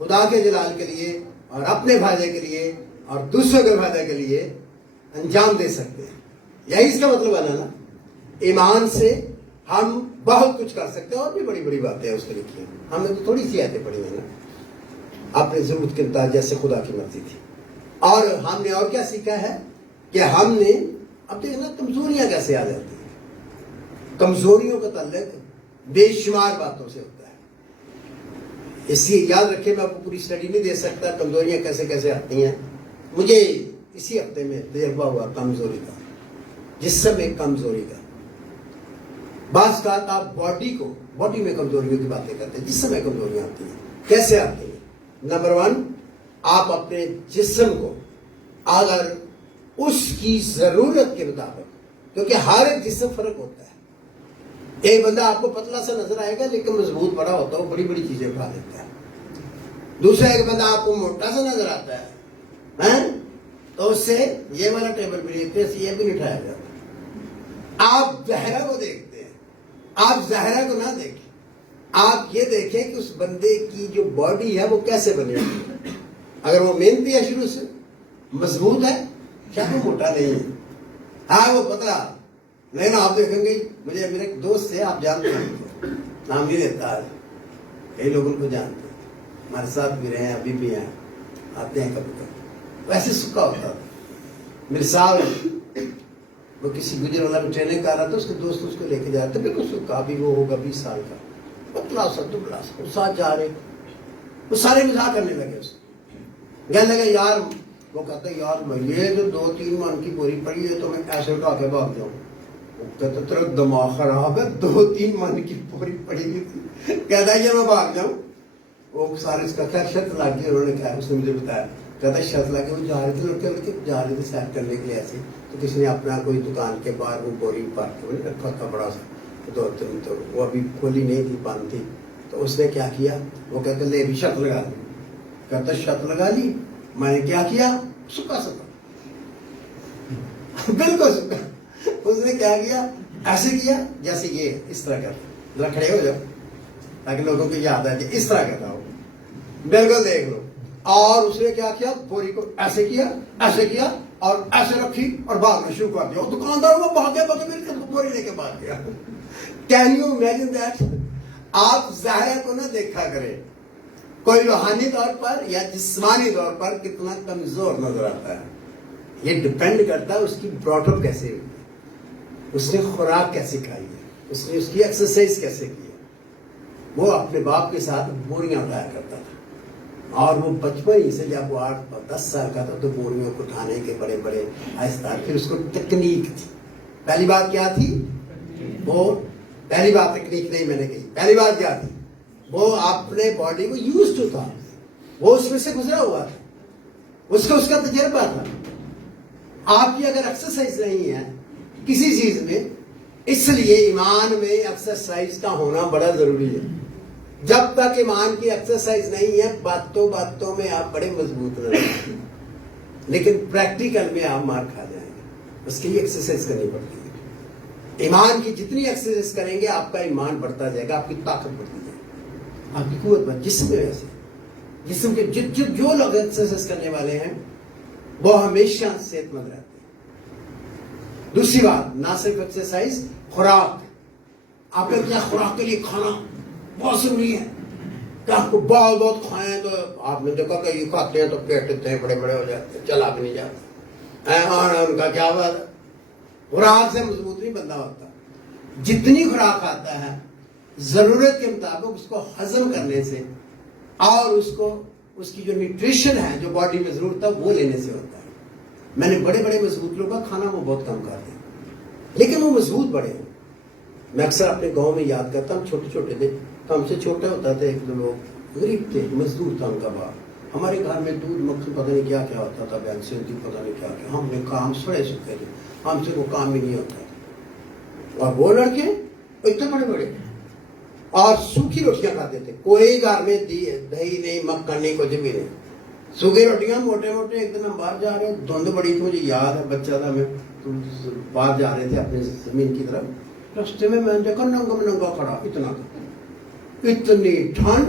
خدا کے جلال کے لیے اور اپنے فائدے کے لیے اور دوسروں کے فائدے کے لیے انجام دے سکتے ہیں. یہی اس کا مطلب ہے نا. ایمان سے ہم بہت کچھ کر سکتے ہیں. اور بھی بڑی بڑی باتیں ہیں اس کے لکھی ہیں. ہم نے تو تھوڑی سی آیتیں پڑھی ہیں نا. اپنی ضرورت کے مطابق جیسے خدا کی مرضی تھی. اور ہم نے اور کیا سیکھا ہے کہ ہم نے اب دیکھنا کمزوریاں کیسے آ جاتی ہیں. کمزوریوں کا تعلق بے شمار باتوں سے ہوتا ہے. اس لیے یاد رکھیں میں آپ کو پوری اسٹڈی نہیں دے سکتا کمزوریاں کیسے کیسے آتی ہیں. مجھے اسی ہفتے میں تجربہ ہوا کمزوری کا, جسم میں کمزوری کا. بعض کا آپ باڈی میں کمزوریوں کی باتیں کرتے ہیں, جسم میں کمزوریاں آتی ہیں. کیسے آتی ہیں؟ نمبر 1, آپ اپنے جسم کو اگر اس کی ضرورت کے مطابق, کیونکہ ہر ایک جسم فرق ہوتا ہے. ایک بندہ آپ کو پتلا سا نظر آئے گا لیکن مضبوط بڑا ہوتا ہے, وہ بڑی بڑی چیزیں اٹھا لیتا ہے. دوسرا ایک بندہ آپ کو موٹا سا نظر آتا ہے تو اس سے یہ والا ٹیبل بھی لیتے ہیں, یہ بھی نہیں اٹھایا جاتا. آپ زہرا کو دیکھتے ہیں, آپ زہرا کو نہ دیکھیں, آپ یہ دیکھیں کہ اس بندے کی جو باڈی ہے وہ کیسے بنی ہوئی ہے. اگر وہ محنتی ہے, شروع سے مضبوط ہے, شاید وہ موٹا نہیں ہے. ہاں وہ پتلا نہیں نا. آپ دیکھیں گے, مجھے میرے ایک دوست ہے, آپ جانتے ہیں, نام نہیں لیتا آج, کئی لوگوں کو جانتے ہیں, ہمارے ساتھ بھی رہے ہیں, ابھی بھی ہیں, آتے ہیں کبھی کبھی. ویسے سکا ہوتا تھا. میرے ساتھ وہ کسی گجر والا میں ٹریننگ کر رہا تھا, اس کے دوست اس کو لے کے جا رہے تھے, بالکل سکا, بھی وہ ہوگا 20 سال کا, پتلا سا دبلا سا, ساتھ جا رہے. وہ سارے مزاح کرنے لگے اس کو, کہنے لگے یار, وہ کہتا ہے یار یہ جو 2-3 من کی بوری پڑی ہے تو میں ایسے اٹھا کے بھاگ جاؤں. وہ کہتا تیرا دماغ خراب ہے, 2-3 من کی بوری پڑی ہوئی تھی, کہتا ہے یہ میں بھاگ جاؤں. وہ سارے اس کا کیا شرط لگ گئی, انہوں نے کہا, اس نے مجھے بتایا, کہتا ہے شرط لگ گئی. وہ جا رہے تھے لڑکے جا رہے تھے سیر کرنے کے لیے ایسے, تو کسی نے اپنا کوئی دکان کے باہر وہ بوری پار کے رکھا تھا بڑا سا, تو وہ ابھی کھولی نہیں تھی, بند تھی. تو اس نے کیا کیا, وہ کہتے لے بھی شرط لگا لی. کہتا شرط لگا لی, میں نے کیا کیا, سکا سکا, بالکل سکا. اس نے کیا کیا, ایسے کیا جیسے یہ اس طرح کرتا, ذرا کھڑے ہو جاؤ تاکہ لوگوں کو یاد آئے کہ اس طرح کرتا ہو, بالکل دیکھ لو. اور اس نے کیا کیا, بوری کو ایسے کیا اور ایسے رکھی اور بھاگنا شروع کر دیا. دکاندار وہ بھاگ گیا, بوری لے کے بھاگ گیا. Can you imagine that? آپ ظاہر کو نہ دیکھا کریں, کوئی روحانی طور پر یا جسمانی طور پر کتنا کمزور نظر آتا ہے. یہ ڈپینڈ کرتا ہے اس کی براٹ اپ کیسے ہوئی ہے, اس نے خوراک کیسے کھائی ہے, اس نے اس کی ایکسرسائز کیسے کی ہے. وہ اپنے باپ کے ساتھ بوریاں اٹھایا کرتا تھا, اور وہ بچپن ہی سے جب وہ 8-10 سال کا تھا تو بوریوں کو اٹھانے کے بڑے بڑے آہستہ. پھر اس کو تکنیک تھی. پہلی بات کیا تھی, وہ پہلی بات تکنیک نہیں میں نے کہی, پہلی بات کیا تھی, وہ اپنے باڈی کو یوز ٹو تھا, وہ اس میں سے گزرا ہوا تھا, اس کا تجربہ تھا. آپ کی اگر ایکسرسائز نہیں ہے کسی چیز میں, اس لیے ایمان میں ایکسرسائز کا ہونا بڑا ضروری ہے. جب تک ایمان کی ایکسرسائز نہیں ہے, باتوں میں آپ بڑے مضبوط رہیں, لیکن پریکٹیکل میں آپ مار کھا جائیں گے. اس کے لیے ایکسرسائز کرنی پڑتی ہے. ایمان کی جتنی ایکسرسائز کریں گے آپ کا ایمان بڑھتا جائے گا, آپ کی طاقت بڑھتی جائے گی, آپ کی قوت بڑھ. جسم میں ویسے جسم کے جو لوگ ایکسرسائز کرنے والے ہیں وہ ہمیشہ صحت مند رہتے ہیں. دوسری بات, نہ صرف ایکسرسائز, خوراک. آپ نے اپنا خوراک کے لیے کھانا بہت ضروری ہے کہ آپ کو بہت کھائیں. تو آپ نے دیکھا کہ یہ کھاتے ہیں تو پیٹ اتنے بڑے بڑے ہو جاتے ہیں, چلا بھی نہیں جاتا. اور ان کا کیا بات ہے, خوراک سے مضبوط نہیں بندہ ہوتا. جتنی خوراک کھاتا ہے ضرورت کے مطابق اس کو ہضم کرنے سے, اور اس کی جو نیوٹریشن ہے جو باڈی میں ضرورت ہے وہ لینے سے ہوتا ہے. میں نے بڑے بڑے مضبوط لوگوں کا کھانا وہ بہت کم کھاتے ہیں لیکن وہ مضبوط بڑے ہیں. میں اکثر اپنے گاؤں میں یاد کرتا ہوں, چھوٹے تھے تو ہم سے چھوٹا ہوتا تھا, ایک دو لوگ غریب تھے, مزدور تھا ان کا باپ. ہمارے گھر میں دودھ مکھن پتہ نہیں کیا کیا ہوتا تھا, بینسی ہوتی پتہ نہیں کیا کیا. ہم نے کام سڑے سکے تھے, ہم سے وہ کام ہی نہیں ہوتا تھا. اور وہ لڑکے اتنے بڑے بڑے اور سوکھی روٹیاں کھاتے تھے. کوئی گھر میں دہی نہیں, مکھن نہیں, کچھ بھی نہیں, سوکھی روٹیاں موٹے موٹے. ایک دن ہم باہر جا رہے ہیں, دھند بڑی تھی, مجھے یاد ہے, بچہ تھا میں, باہر جا رہے تھے اپنے زمین کی طرف. رستے میں نے دیکھا ننگا کھڑا, اتنا تھا, اتنی ٹھنڈ,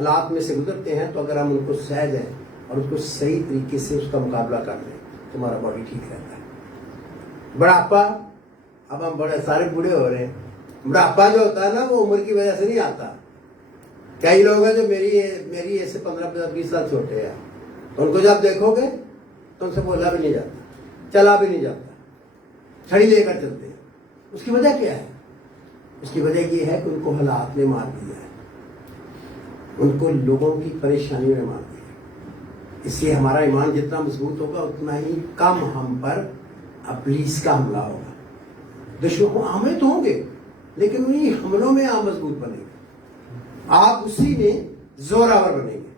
حالات میں سے گزرتے ہیں تو اگر ہم ان کو سہ جائیں اور اس کو صحیح طریقے سے اس کا مقابلہ کر لیں تو ہمارا باڈی ٹھیک رہتا ہے. بڑھاپا، اب ہم بڑے سارے بوڑھے ہو رہے ہیں. بڑھاپا جو ہوتا ہے نا وہ عمر کی وجہ سے نہیں آتا. کئی لوگ ہیں جو میری ایسے 15-20 سال چھوٹے ہیں، ان کو جب دیکھو گے تو ان سے بولا بھی نہیں جاتا، چلا بھی نہیں جاتا، چھڑی لے کر چلتے ہیں. اس کی وجہ کیا ہے؟ اس کی وجہ یہ ہے کہ ان کو حالات نے مار دیا ہے، ان کو لوگوں کی پریشانیوں نے مار دیا ہے. اس لیے ہمارا ایمان جتنا مضبوط ہوگا اتنا ہی کم ہم پر ابلیس کا حملہ ہوگا. دشمن حملے تو ہوں گے لیکن انہیں حملوں میں آپ مضبوط بنیں گے، آپ اسی میں زوراور بنیں گے.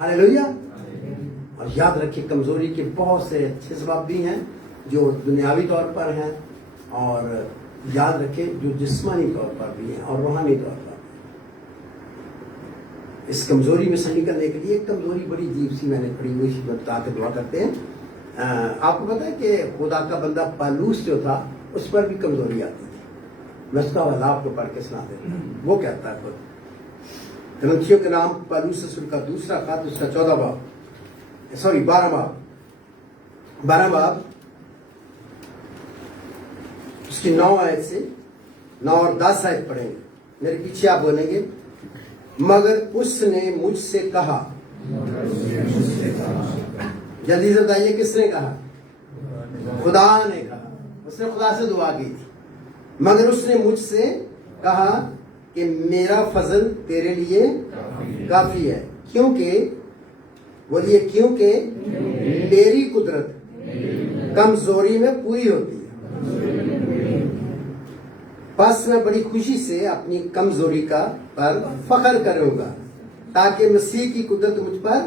ہاللیلویا. اور یاد رکھیے کمزوری کے بہت سے اچھے سبب بھی ہیں جو دنیاوی طور پر ہیں، اور یاد رکھیں جو جسمانی طور پر بھی ہیں اور روحانی طور پر. اس کمزوری میں سے نکلنے کے لیے ایک کمزوری بڑی عجیب سی میں نے پڑھی ہوئی بتا کے دعا کرتے ہیں. آپ کو پتا ہے کہ خدا کا بندہ پالوس جو تھا اس پر بھی کمزوری آتی تھی. میں اس کا حوالہ آپ کو پڑھ کے سنا دیتا ہوں. وہ کہتا ہے خود کرنتھیوں کے نام پالوس رسول کا دوسرا خط، اس کا 12 باب اس کی 9 آیت سے 9 اور 10 آیت پڑھیں گے. میرے پیچھے آپ بولیں گے مگر اس نے مجھ سے کہا. جلدی سے بتائیے کس نے کہا؟ خدا نے کہا. اس نے خدا سے دعا کی تھی. مگر اس نے مجھ سے کہا کہ میرا فضل تیرے لیے کافی ہے، کیونکہ بولیے کیونکہ میری قدرت کمزوری میں پوری ہوتی ہے. بس میں بڑی خوشی سے اپنی کمزوری کا پر فخر کروں گا تاکہ مسیح کی قدرت مجھ پر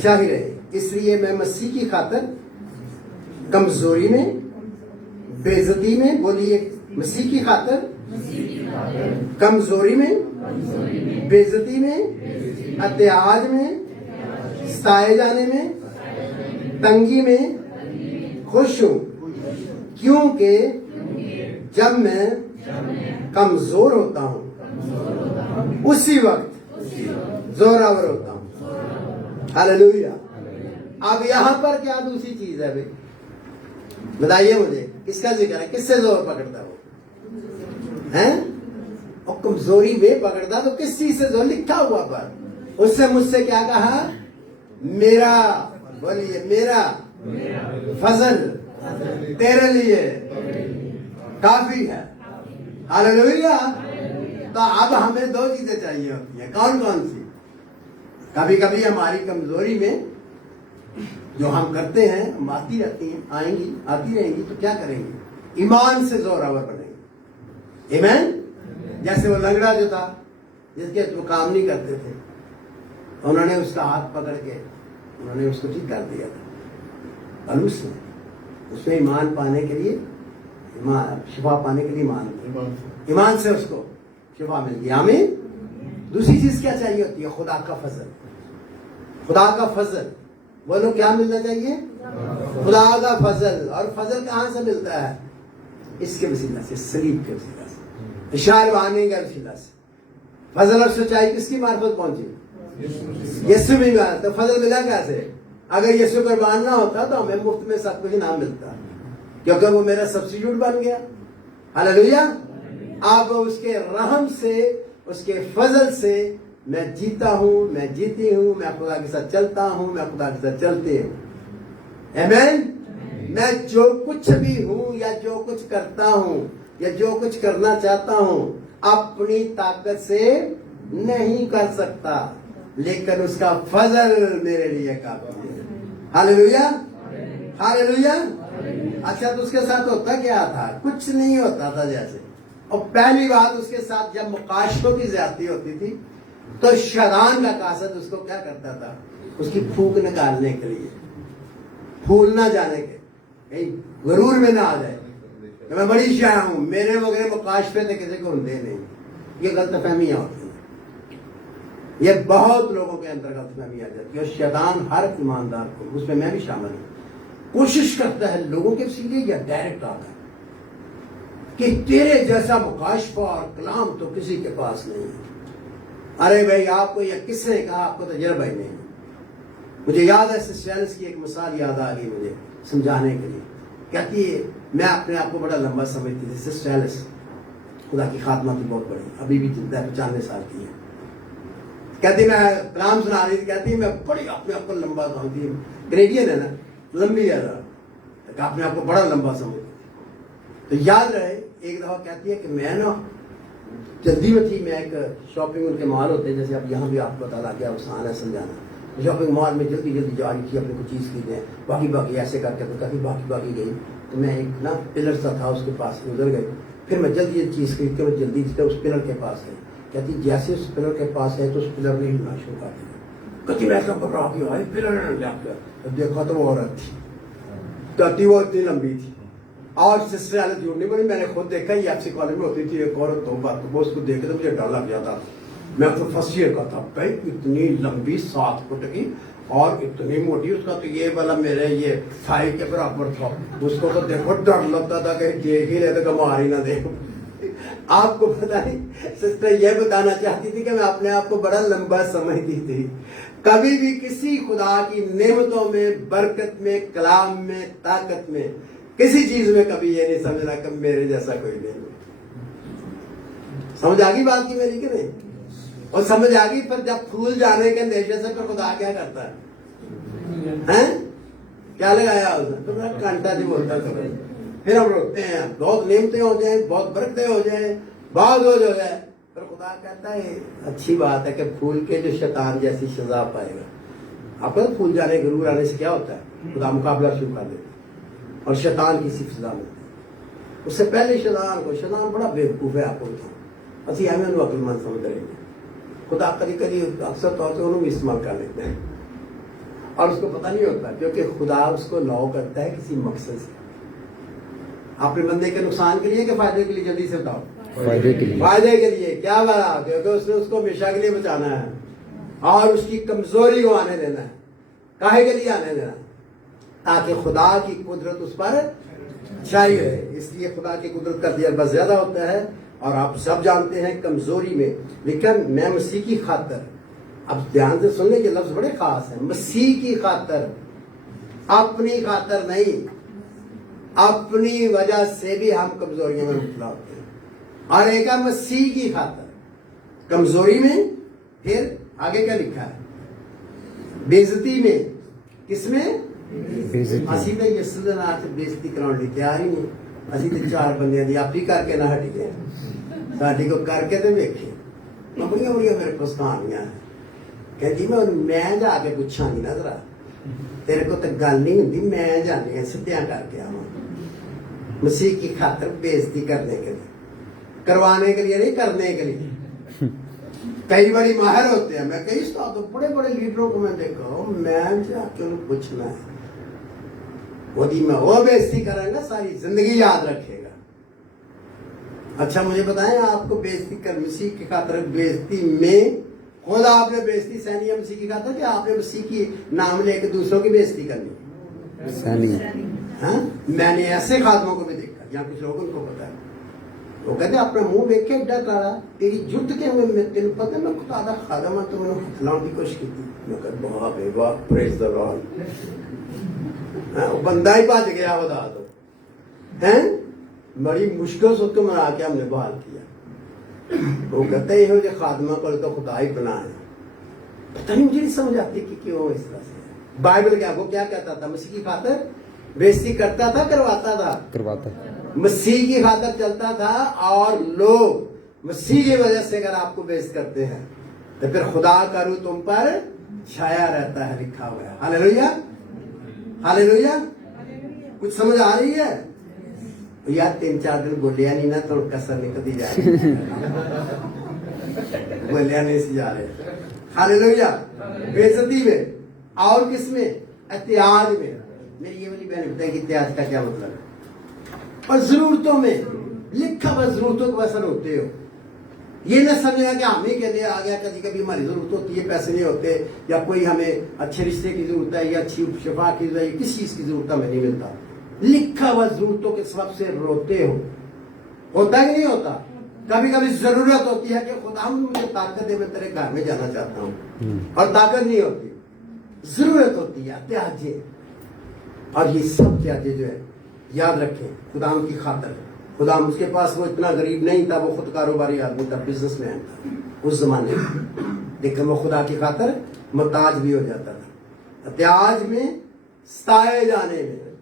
چھائی رہے. اس لیے میں مسیح کی خاطر کمزوری میں، بے عزتی میں، بولیے مسیح کی خاطر کمزوری میں، بے عزتی میں، احتیاج میں، ستائے جانے میں، تنگی میں خوش ہوں، کیونکہ جب میں کمزور ہوتا ہوں اسی وقت زوراور ہوتا ہوں. ہاللیلویا. اب یہاں پر کیا دوسری چیز ہے بھائی؟ بتائیے مجھے کس کا ذکر ہے؟ کس سے زور پکڑتا وہ ہے؟ اور کمزوری میں پکڑتا تو کس چیز سے زور؟ لکھا ہوا پر اس سے مجھ سے کیا کہا؟ میرا، بولیے میرا فضل تیرے لیے کافی ہے. ہاللیلویا. تو اب ہمیں 2 چیزیں چاہیے ہوتی ہیں. کون کون سی؟ کبھی کبھی ہماری کمزوری میں جو ہم کرتے ہیں ہم آتی رہتی ہیں، آئیں گی، آتی رہیں گی، تو کیا کریں گے؟ ایمان سے زوراور بنیں گے. ایمین. جیسے وہ لنگڑا جو تھا جس کے وہ کام نہیں کرتے تھے، انہوں نے اس کا ہاتھ پکڑ کے انہوں نے اس کو ٹھیک کر دیا تھا. پالوس نے اس میں ایمان پانے کے لیے، شفا پانے کے لیے ایمان سے اس کو شفا مل گئی. آمین. دوسری چیز کیا چاہیے ہوتی ہے؟ خدا کا فضل. خدا کا فضل بولو کیا ملنا چاہیے؟ خدا کا فضل. اور فضل کہاں سے ملتا ہے؟ اس کے وسیلہ سے، صلیب کے وسیلہ سے، اشار بہانے کے وسیلہ سے. فضل اور سچائی کس کی معرفت پہنچی؟ یسوع بھی ملا. تو فضل ملا کیسے؟ اگر یسوع قربان نہ ہوتا تو ہمیں مفت میں سب کچھ نہ ملتا، کیونکہ وہ میرا سبسٹیٹیوٹ بن گیا. ہاللیلویا. اب اس کے رحم سے، اس کے فضل سے میں جیتا ہوں، میں جیتی ہوں، میں خدا کے ساتھ چلتا ہوں، میں خدا کے ساتھ چلتے ہوں. آمین. میں جو کچھ بھی ہوں یا جو کچھ کرتا ہوں یا جو کچھ کرنا چاہتا ہوں اپنی طاقت سے نہیں کر سکتا، لیکن اس کا فضل میرے لیے کافی ہے. ہاللیلویا. ہاللیلویا. اچھا تو اس کے ساتھ ہوتا کیا تھا؟ کچھ نہیں ہوتا تھا. جیسے اور پہلی بات اس کے ساتھ جب مقاشفوں کی زیادتی ہوتی تھی تو شیطان کا قاصد اس کو کیا کرتا تھا؟ اس کی پھونک نکالنے کے لیے، پھول نہ جانے کے، کہیں غرور میں نہ آ جائے کہ میں بڑی شاعر ہوں، میرے وغیرہ مقاشفے تھے کسی کو ہوتے نہیں. یہ غلط فہمیاں ہوتی ہیں، یہ بہت لوگوں کے اندر غلط فہمی آ جاتی ہے. اور شیطان ہر ایماندار کو، اس میں بھی شامل ہوں، کوشش کرتا ہے لوگوں کے وسیلے یا ڈائریکٹ آ کر کہ تیرے جیسا مقاشفہ اور کلام تو کسی کے پاس نہیں ہے. ارے بھائی آپ کو یہ کس نے کہا؟ آپ کو تجربہ ہی نہیں. مجھے یاد ہے سسٹر ایلس کی ایک مثال یاد آ گئی مجھے سمجھانے کے لیے. کہتی ہے میں اپنے آپ کو بڑا لمبا سمجھتی تھی. سسٹر ایلس خدا کی خاتمہ تھی بہت بڑی, ابھی بھی زندہ ہے, 95 سال کی ہے. کہتی میں کلام سنا رہی تھی, کہتی میں بڑی اپنے آپ کو لمبا سمجھتی ہوں. کینیڈین ہے نا, لمبی ہے اپنے آپ کو بڑا لمبا سمجھتی. تو یاد رہے ایک دفعہ کہتی ہے کہ میں نا جلدی میں تھی. میں ایک شاپنگ ان کے مال ہوتے ہیں جیسے اب یہاں بھی آپ کو بتا دیا آسان ہے سمجھانا. شاپنگ مال میں جلدی جا رہی تھی, اپنے کو چیز خریدنے, باقی ایسے کر کے کہیں باقی گئی. تو میں ایک نا پلر سا تھا, اس کے پاس گزر گئی. پھر میں جلدی یہ چیز خرید کے میں جلدی سے اس پلر کے پاس گئی. کہتی جیسے اس پلر کے پاس ہے تو اس پلر نے ہلنا شروع کر دیا. کہتی میں ایسا گھبرا گیا, پلر دیکھا تو وہ عورت تھی. کہتی وہ اتنی لمبی تھی. اور سسٹر ایلس جھوٹ نہیں بولی, میں نے خود دیکھا. یہ ایف سی کالج میں ہوتی تھی ایک عورت, تو بات وہ اس کو دیکھے تو مجھے ڈر لگ جاتا تھا. میں تو فرسٹ ایئر کا تھا بھائی, اتنی لمبی 7 فٹ کی اور اتنی موٹی. اس کا تو یہ والا میرے یہ تھائی کے برابر تھا. اس کو تو دیکھو ڈر لگتا تھا کہ دیکھ ہی لے تو مار ہی نہ دے. آپ کو پتا نہیں, سسٹر یہ بتانا چاہتی تھی کہ میں اپنے آپ کو بڑا لمبا سمجھتی تھی. کبھی بھی کسی خدا کی نعمتوں میں, برکت میں, کلام میں, طاقت میں, کسی چیز میں کبھی یہ نہیں سمجھنا کہ میرے جیسا کوئی نہیں. سمجھ آ گئی بات کی میری کہ نہیں؟ اور سمجھ آ گئی. پھر جب پھول جانے کے اندیشے سے پھر خدا کیا کرتا ہے؟ کیا لگایا اس نے؟ تو میرا کانٹا جی بولتا ہے. پھر ہم روکتے ہیں, بہت نعمتیں ہو جائیں, بہت برکتیں ہو جائیں, بہت ہو جائے, پھر خدا کہتا ہے اچھی بات ہے کہ پھول کے جو شیطان جیسی سزا پائے گا. آپ کو پھول جانے غرور آنے سے کیا ہوتا ہے؟ خدا مقابلہ شروع کر دیتا ہے اور شیطان کی صرف سزا ملتی ہے. اس سے پہلے شیطان بڑا بیوقوف ہے. آپ کو بتاؤں اسی ہمیں انہوں عقل مند سمجھ رہے ہیں. خدا کبھی اکثر طور سے انہوں بھی استعمال کر لیتے ہیں اور اس کو پتہ نہیں ہوتا, کیونکہ خدا اس کو لاؤ کرتا ہے کسی مقصد سے. اپنے بندے کے نقصان کے لیے کہ فائدے کے لیے؟ جلدی سے بتاؤ. فائدے کے لیے. فائدے کے لیے. کیا بات؟ کیونکہ اس نے اس کو ہمیشہ کے لیے بچانا ہے اور اس کی کمزوری کو آنے دینا ہے. کاہے کے لیے آنے دینا؟ تاکہ خدا کی قدرت اس پر چھائی ہے. اس لیے خدا کی قدرت کا تجربہ زیادہ ہوتا ہے. اور آپ سب جانتے ہیں کمزوری میں, لیکن میں مسیح کی خاطر, اب دھیان سے سن لیں یہ لفظ بڑے خاص ہیں, مسیح کی خاطر, اپنی خاطر نہیں, اپنی وجہ سے بھی ہم کمزوریوں میں مبتلا ہوتے ہیں. اور ایک ہے مسیح کی خاطر کمزوری میں. پھر آگے کیا لکھا ہے؟ بےعزتی میں. کس میں؟ اسی تو یسوع دے نام سے بےعزتی کرانے ਲਈ ਤਿਆਰ ਹੀ ਨਹੀਂ. ਅਸੀਂ ਤੇ 4 ਬੰਦਿਆਂ ਦੀ ਆਪੀ ਕਰਕੇ ਨਾ ਹਟ ਗਏ. ਸਾਡੀ ਕੋ ਕਰਕੇ ਤੇ ਵੇਖੇ. ਬੜੀਆਂ ਮੇਰੇ ਕੋਲ ਕਹਾਣੀਆਂ ਹੈ. ਕਹਿੰਦੀ ਮੈਂ ਜਾ ਕੇ ਪੁੱਛਾਂਗੀ ਨਾ ਜ਼ਰਾ, ਤੇਰੇ ਕੋਲ ਤਾਂ ਗੱਲ ਨਹੀਂ ਹੁੰਦੀ, ਮੈਂ ਜਾਣੀ ਹੈ ਸਿੱਧਿਆਂ ਕਰਕੇ ਆਵਾਂ. مسیح کی خاطر بےعزتی کرنے کے لیے, کروانے کے لیے نہیں, کرنے کے لیے. کئی بڑی ماہر ہوتے ہیں. میں کئی استادوں بڑے بڑے لیڈروں کو میں دیکھا, میں جا کے ان کو پوچھنا ہے, وہ بےعزتی کریں گا ساری زندگی یاد رکھے گا. اچھا مجھے بتائیں, آپ کو بےعزتی کر مسیح کی خاطر بےعزتی میں خود آپ نے بےعزتی سہنی ہے مسیح کی خاطر, کہ آپ نے مسیح کی نام لے کے دوسروں کی بےعزتی کرنی؟ میں نے ایسے خادموں کو بھی دیکھا, یا کچھ لوگوں کو پتا ہے, وہ کہتے اپنا منہ دیکھ کے ایڈا کاڑا, تیری جٹ کے ہوئے میں تین پتہ میں خدا دا خادم تو میں نے ہتھلاؤں کی کوشش کی تھی. میں کہتا واہ بے واہ, پریز دا لارڈ. وہ بندہ ہی بچ گیا خدا تو. بڑی مشکل سے اس کو منا کے ہم نے بحال کیا. وہ کہتے ہیں یہ خادمہ کو تو خدا ہی بنا ہے. پتہ نہیں مجھے نہیں سمجھ آتی کہ کیوں اس طرح سے. بائبل کیا وہ کیا کہتا تھا؟ مسیح کی خاطر بےعزتی کرتا تھا, کرواتا مسیح کی خاطر چلتا تھا. اور لوگ مسیح کی وجہ سے اگر آپ کو بےعزت کرتے ہیں تو پھر خدا کا روح تم پر چھایا رہتا ہے, لکھا ہوا ہے. ہاللیلویا, ہاللیلویا. کچھ سمجھ آ رہی ہے؟ یار 3-4 دن بولیا نہیں نا تو کسر نکلتی جا رہی, بولیا نہیں سی جا رہے. ہاللیلویا. بےعزتی میں اور کس میں؟ احتیاج میں. میری یہ والی بہن بتائیں کہ احتیاج کا کیا مطلب ہے؟ اور ضرورتوں میں, لکھا ہوا ضرورتوں کو وصل ہوتے ہو. یہ نہ سمجھنا کہ ہم ہی کے لیے آ گیا, کبھی کبھی ہماری ضرورت ہوتی ہے, پیسے نہیں ہوتے, یا کوئی ہمیں اچھے رشتے کی ضرورت ہے, یا اچھی شفا کی ضرورت ہے, کس چیز کی ضرورت ہمیں نہیں ملتا. لکھا ہوا ضرورتوں کے سبب سے روتے ہو. ہوتا ہی نہیں ہوتا. کبھی کبھی ضرورت ہوتی ہے کہ خدا مجھے طاقت دے، میں تیرے گھر میں جانا چاہتا ہوں، اور طاقت نہیں ہوتی، ضرورت ہوتی ہے احتیاجیں، اور یہ سب احتیاجیں جو ہے یاد رکھیں خدا کی خاطر. خدا اس کے پاس وہ اتنا غریب نہیں تھا، وہ خود کاروباری آدمی تھا، بزنس مین تھا اس زمانے میں، لیکن وہ خدا کی خاطر محتاج بھی ہو جاتا تھا. احتیاج میں، ستائے جانے میں،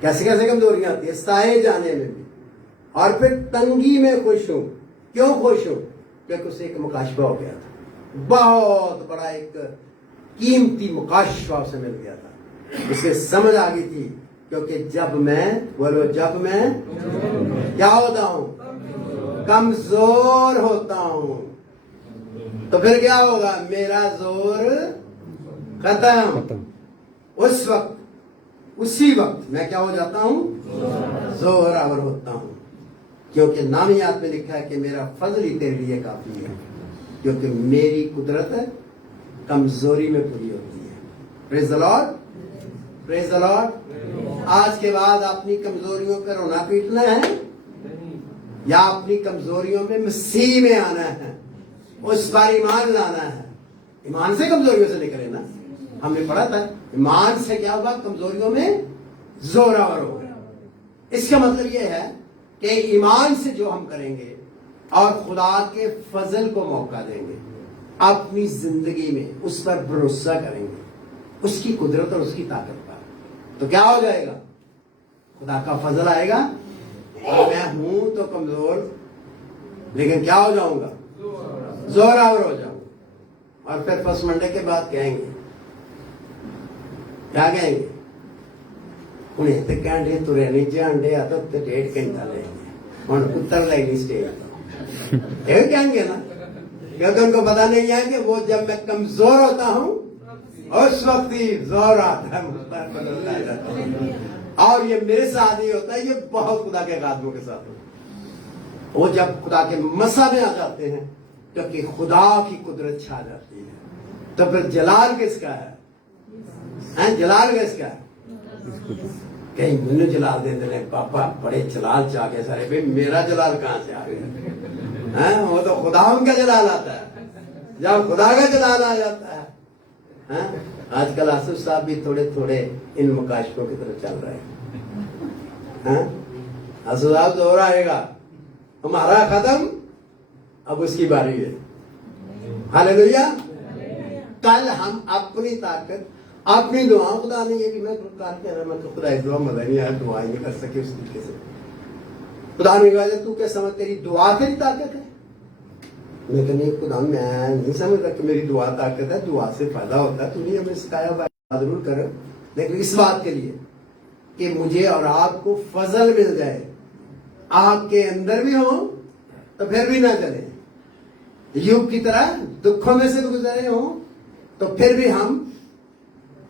کیسے کیسے کمزوریاں آتی ہیں، ستائے جانے میں بھی، اور پھر تنگی میں خوش ہوں. کیوں خوش ہوں؟ کیونکہ اسے ایک مکاشفہ ہو گیا تھا، بہت بڑا ایک قیمتی مکاشفہ اسے مل گیا تھا. اسے سمجھ آ گئی تھی، کیونکہ جب میں کیا ہوتا ہوں، کمزور ہوتا ہوں، تو پھر کیا ہوگا، میرا زور ختم. اس وقت، اسی وقت میں کیا ہو جاتا ہوں، زور آور ہوتا ہوں. کیونکہ نامیات میں لکھا ہے کہ میرا فضل ہی تیرے لیے کافی ہے، کیونکہ میری قدرت کمزوری میں پوری ہوتی ہے. پریز دی لارڈ، پریز دی لارڈ. آج کے بعد اپنی کمزوریوں پہ رونا پیٹنا ہے، یا اپنی کمزوریوں میں مسیح میں آنا ہے، اس پر ایمان لانا ہے. ایمان سے کمزوریوں سے نکلے نا، ہم نے پڑھا تھا ایمان سے کیا ہوگا، کمزوریوں میں زور آور ہوگا. اس کا مطلب یہ ہے کہ ایمان سے جو ہم کریں گے اور خدا کے فضل کو موقع دیں گے اپنی زندگی میں، اس پر بھروسہ کریں گے، اس کی قدرت اور اس کی طاقت پر، تو کیا ہو جائے گا، خدا کا فضل آئے گا. اور میں ہوں تو کمزور، لیکن کیا ہو جاؤں گا، زور آور ہو جاؤں گا. اور پھر فرسٹ منڈے کے بعد کہیں گے، کیا کہیں گے، انہیں تو کہنے ترے نہیں جان دے تو 1.5 گھنٹہ لیں گے، ہوں اتر لے نہیں اسٹیج، یہ کہیں گے نا، کیونکہ ان کو پتا نہیں ہے کہ وہ جب میں کمزور ہوتا ہوں اس وقت ہی زور آتا ہے، مستقبل بدلتا جاتا ہے. اور یہ میرے ساتھ ہی ہوتا ہے، یہ بہت خدا کے خادموں کے ساتھ ہوتا ہے. وہ جب خدا کے مسا میں آ جاتے ہیں، کیونکہ خدا کی قدرت چھا جاتی ہے، تو پھر جلال کس کا ہے، جلال کس کا ہے. کہیں مجھے جلال دے دیں پاپا، بڑے جلال چاہ کے سارے، بھائی میرا جلال کہاں سے آ گیا، وہ تو خدا ان کا جلال آتا ہے. جب خدا کا جلال آ جاتا ہے. آج کل آصف صاحب بھی تھوڑے تھوڑے ان مکاشفوں کی طرف چل رہے ہیں. آصف صاحب زور آئے گا، ہمارا ختم، اب اس کی باری ہے. ہاللیلویا. کل ہم اپنی طاقت، اپنی دعا، خدا نے یہ بھی میں کہہ رہا، میں خدا اس دعا مزہ نہیں آیا، دعا نہیں کر سکے اس طریقے سے. خدا نے کہا تو کیا سمجھ، تیری دعا تیری طاقت ہے. میں کہ نہیں خدا، میں نہیں سمجھ رہا کہ میری دعا طاقت ہے، دعا سے فائدہ ہوتا ہے، تو نہیں ہمیں سکھایا ہوا ضرور کر، لیکن اس بات کے لیے کہ مجھے اور آپ کو فضل مل جائے، آپ کے اندر بھی ہو تو پھر بھی نہ چلے، یوب کی طرح دکھوں میں سے گزرے ہوں تو پھر بھی ہم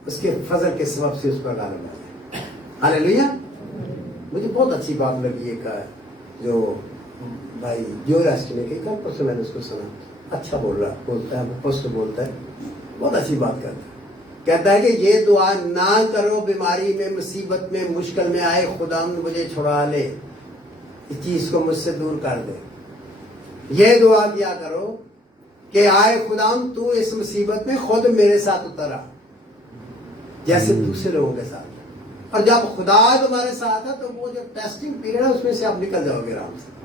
اس کے فضل کے سبب سے اس پر غالب آ جائیں. ہاللیلویا. مجھے بہت اچھی بات لگی ایک جو بھائی جو راستے میں کئی کل پرسوں میں نے اس کو سنا، اچھا بولتا ہے، پوسٹ بولتا ہے، بہت اچھی بات کرتا ہے. کہتا ہے کہ یہ دعا نہ کرو بیماری میں، مصیبت میں، مشکل میں آئے خدا مجھے چھڑا لے، اس چیز کو مجھ سے دور کر دے. یہ دعا کیا کرو کہ آئے خدا تو اس مصیبت میں خود میرے ساتھ اترا، جیسے دوسرے لوگوں کے ساتھ. اور جب خدا تمہارے ساتھ ہے تو وہ جو ٹیسٹنگ پیریڈ ہے اس میں سے آپ نکل جاؤ گے آرام سے.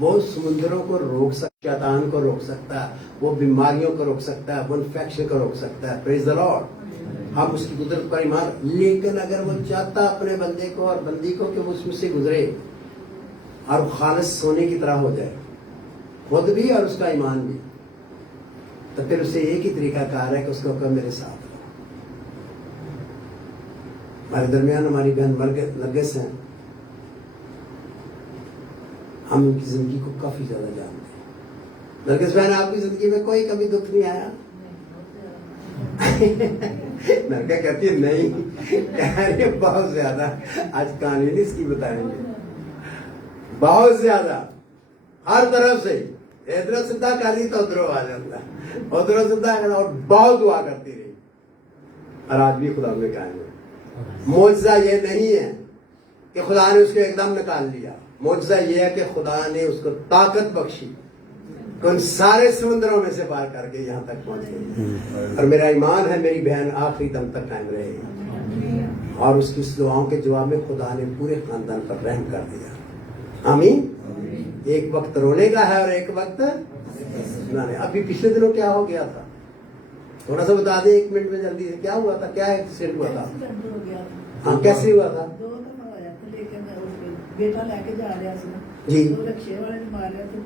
وہ سمندروں کو روک سکتا ہے، شیطان کو روک سکتا ہے، وہ بیماریوں کو روک سکتا ہے، وہ انفیکشن کو روک سکتا ہے. پریز دی لارڈ. ہم اس کی قدرت پر ایمان، لیکن اگر وہ چاہتا اپنے بندے کو اور بندی کو کہ وہ اس میں سے گزرے اور خالص سونے کی طرح ہو جائے، خود بھی اور اس کا ایمان بھی، تو پھر اسے ایک ہی طریقہ کار ہے کہ اس کو کہ میرے ساتھ. ہمارے درمیان ہماری بہن نرگس ہیں، ہم ان کی زندگی کو کافی زیادہ جانتے ہیں. نرگس بہن، آپ کی زندگی میں کوئی کبھی دکھ نہیں آیا؟ نرگس کہتی ہے نہیں، بہت زیادہ. آج کہانی نہیں اس کی بتائیں گے، بہت زیادہ، ہر طرف سے. ادھر سدھا کالی تو ادھر آ جاتا، ادھر سدھا، اور بہت دعا کرتی رہی، اور آج بھی خدا نے کہا ہے. معجزہ یہ نہیں ہے کہ خدا نے اس کو ایک دم نکال لیا، معجزہ یہ ہے کہ خدا نے اس کو طاقت بخشی کہ ان سارے سمندروں میں سے پار کر کے یہاں تک پہنچ گئی. اور میرا ایمان ہے میری بہن آخری دم تک قائم رہے گی. اور اس کی اس دعاؤں کے جواب میں خدا نے پورے خاندان پر رحم کر دیا. آمین. ایک وقت رونے کا ہے اور ایک وقت سنانے. ابھی پچھلے دنوں کیا ہو گیا تھا؟ تھوڑا سا بتا دیں 1 منٹ میں جلدی سے. کیا ہوا تھا؟ کیا ایکسیڈنٹ ہوا تھا؟ ہاں کیسے ہوا تھا؟ بیٹا لے کے جا رہا سی جی. رکشے والے نے ماریا تو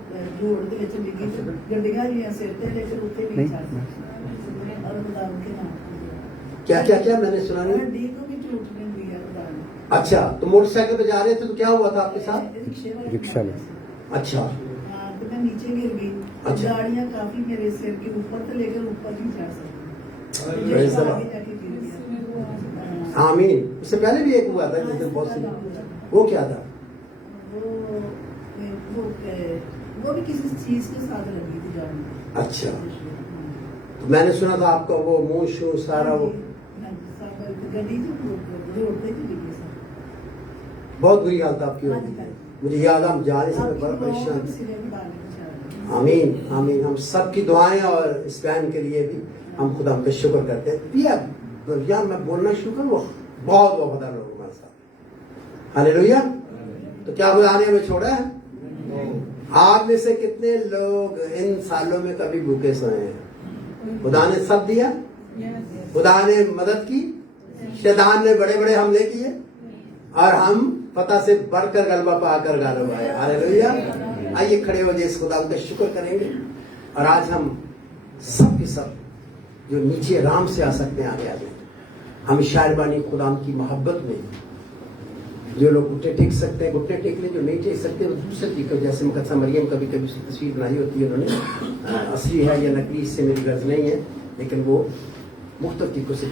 روڈ کے وچ ڈگی گڈیاں جیاں سر تے لیکن اوتے نہیں چڑھ سکتی اور خدا کے نام کیا کیا کیا میں نے سنا نہیں. ہڈی کو بھی ٹوٹ نہیں دیا خدا نے. اچھا تو موٹر سائیکل پہ جا رہے تھے تو کیا ہوا تھا آپ کے ساتھ؟ رکشے میں. اچھا ہاں تو میں نیچے گر گئی. اچھا. گاڑیاں کافی میرے سر کے اوپر سے لے کر اوپر نہیں چڑھ سکتی. Praise the Lord. آمین. اس سے پہلے بھی ایک ہوا تھا جس دن بہت سی. وہ کیا تھا؟ وہ بھی کسی چیز کے ساتھ لگی تھی جان. اچھا تو میں نے سنا تھا آپ کا وہ منہ شو سارا وہ گڈی روڈ پہ لگی. بہت بری حالت آپ کی ہوگی. مجھے یاد ہے ہم جا رہے تھے بڑا پریشان. آمین آمین. ہم سب کی دعائیں اور اس بہن کے لیے بھی ہم خدا کا شکر کرتے ہیں. یا میں بولنا شروع کروں وہ بہت وفادار لوگ ہمارے ساتھ. ہاللیلویا. تو کیا خدا نے ہمیں چھوڑا ہے؟ آپ میں سے کتنے لوگ ان سالوں میں کبھی بھوکے سوئے ہیں؟ خدا نے سب دیا. خدا نے مدد کی. شیطان نے بڑے بڑے حملے کیے اور ہم فتح سے بڑھ کر غلبہ پا کر غالب آئے. ہاللیلویا. آئیے کھڑے ہو جائے اس خدا کا شکر کریں گے. اور آج ہم سب کے سب جو نیچے آرام سے آ سکتے ہیں آگے آ جائیں. ہم شاعربانی خدا کی محبت میں جو لوگ گھٹنے ٹیک سکتے ہیں گھٹنے ٹیک لیں. جو نہیں ٹیک سکتے وہ دوسرے طریقے جیسے مقدسہ مریم کبھی کبھی تصویر بنائی ہوتی ہے انہوں نے. اصلی ہے یا نقلی اس سے میری غرض نہیں ہے لیکن وہ مختلف طریقوں سے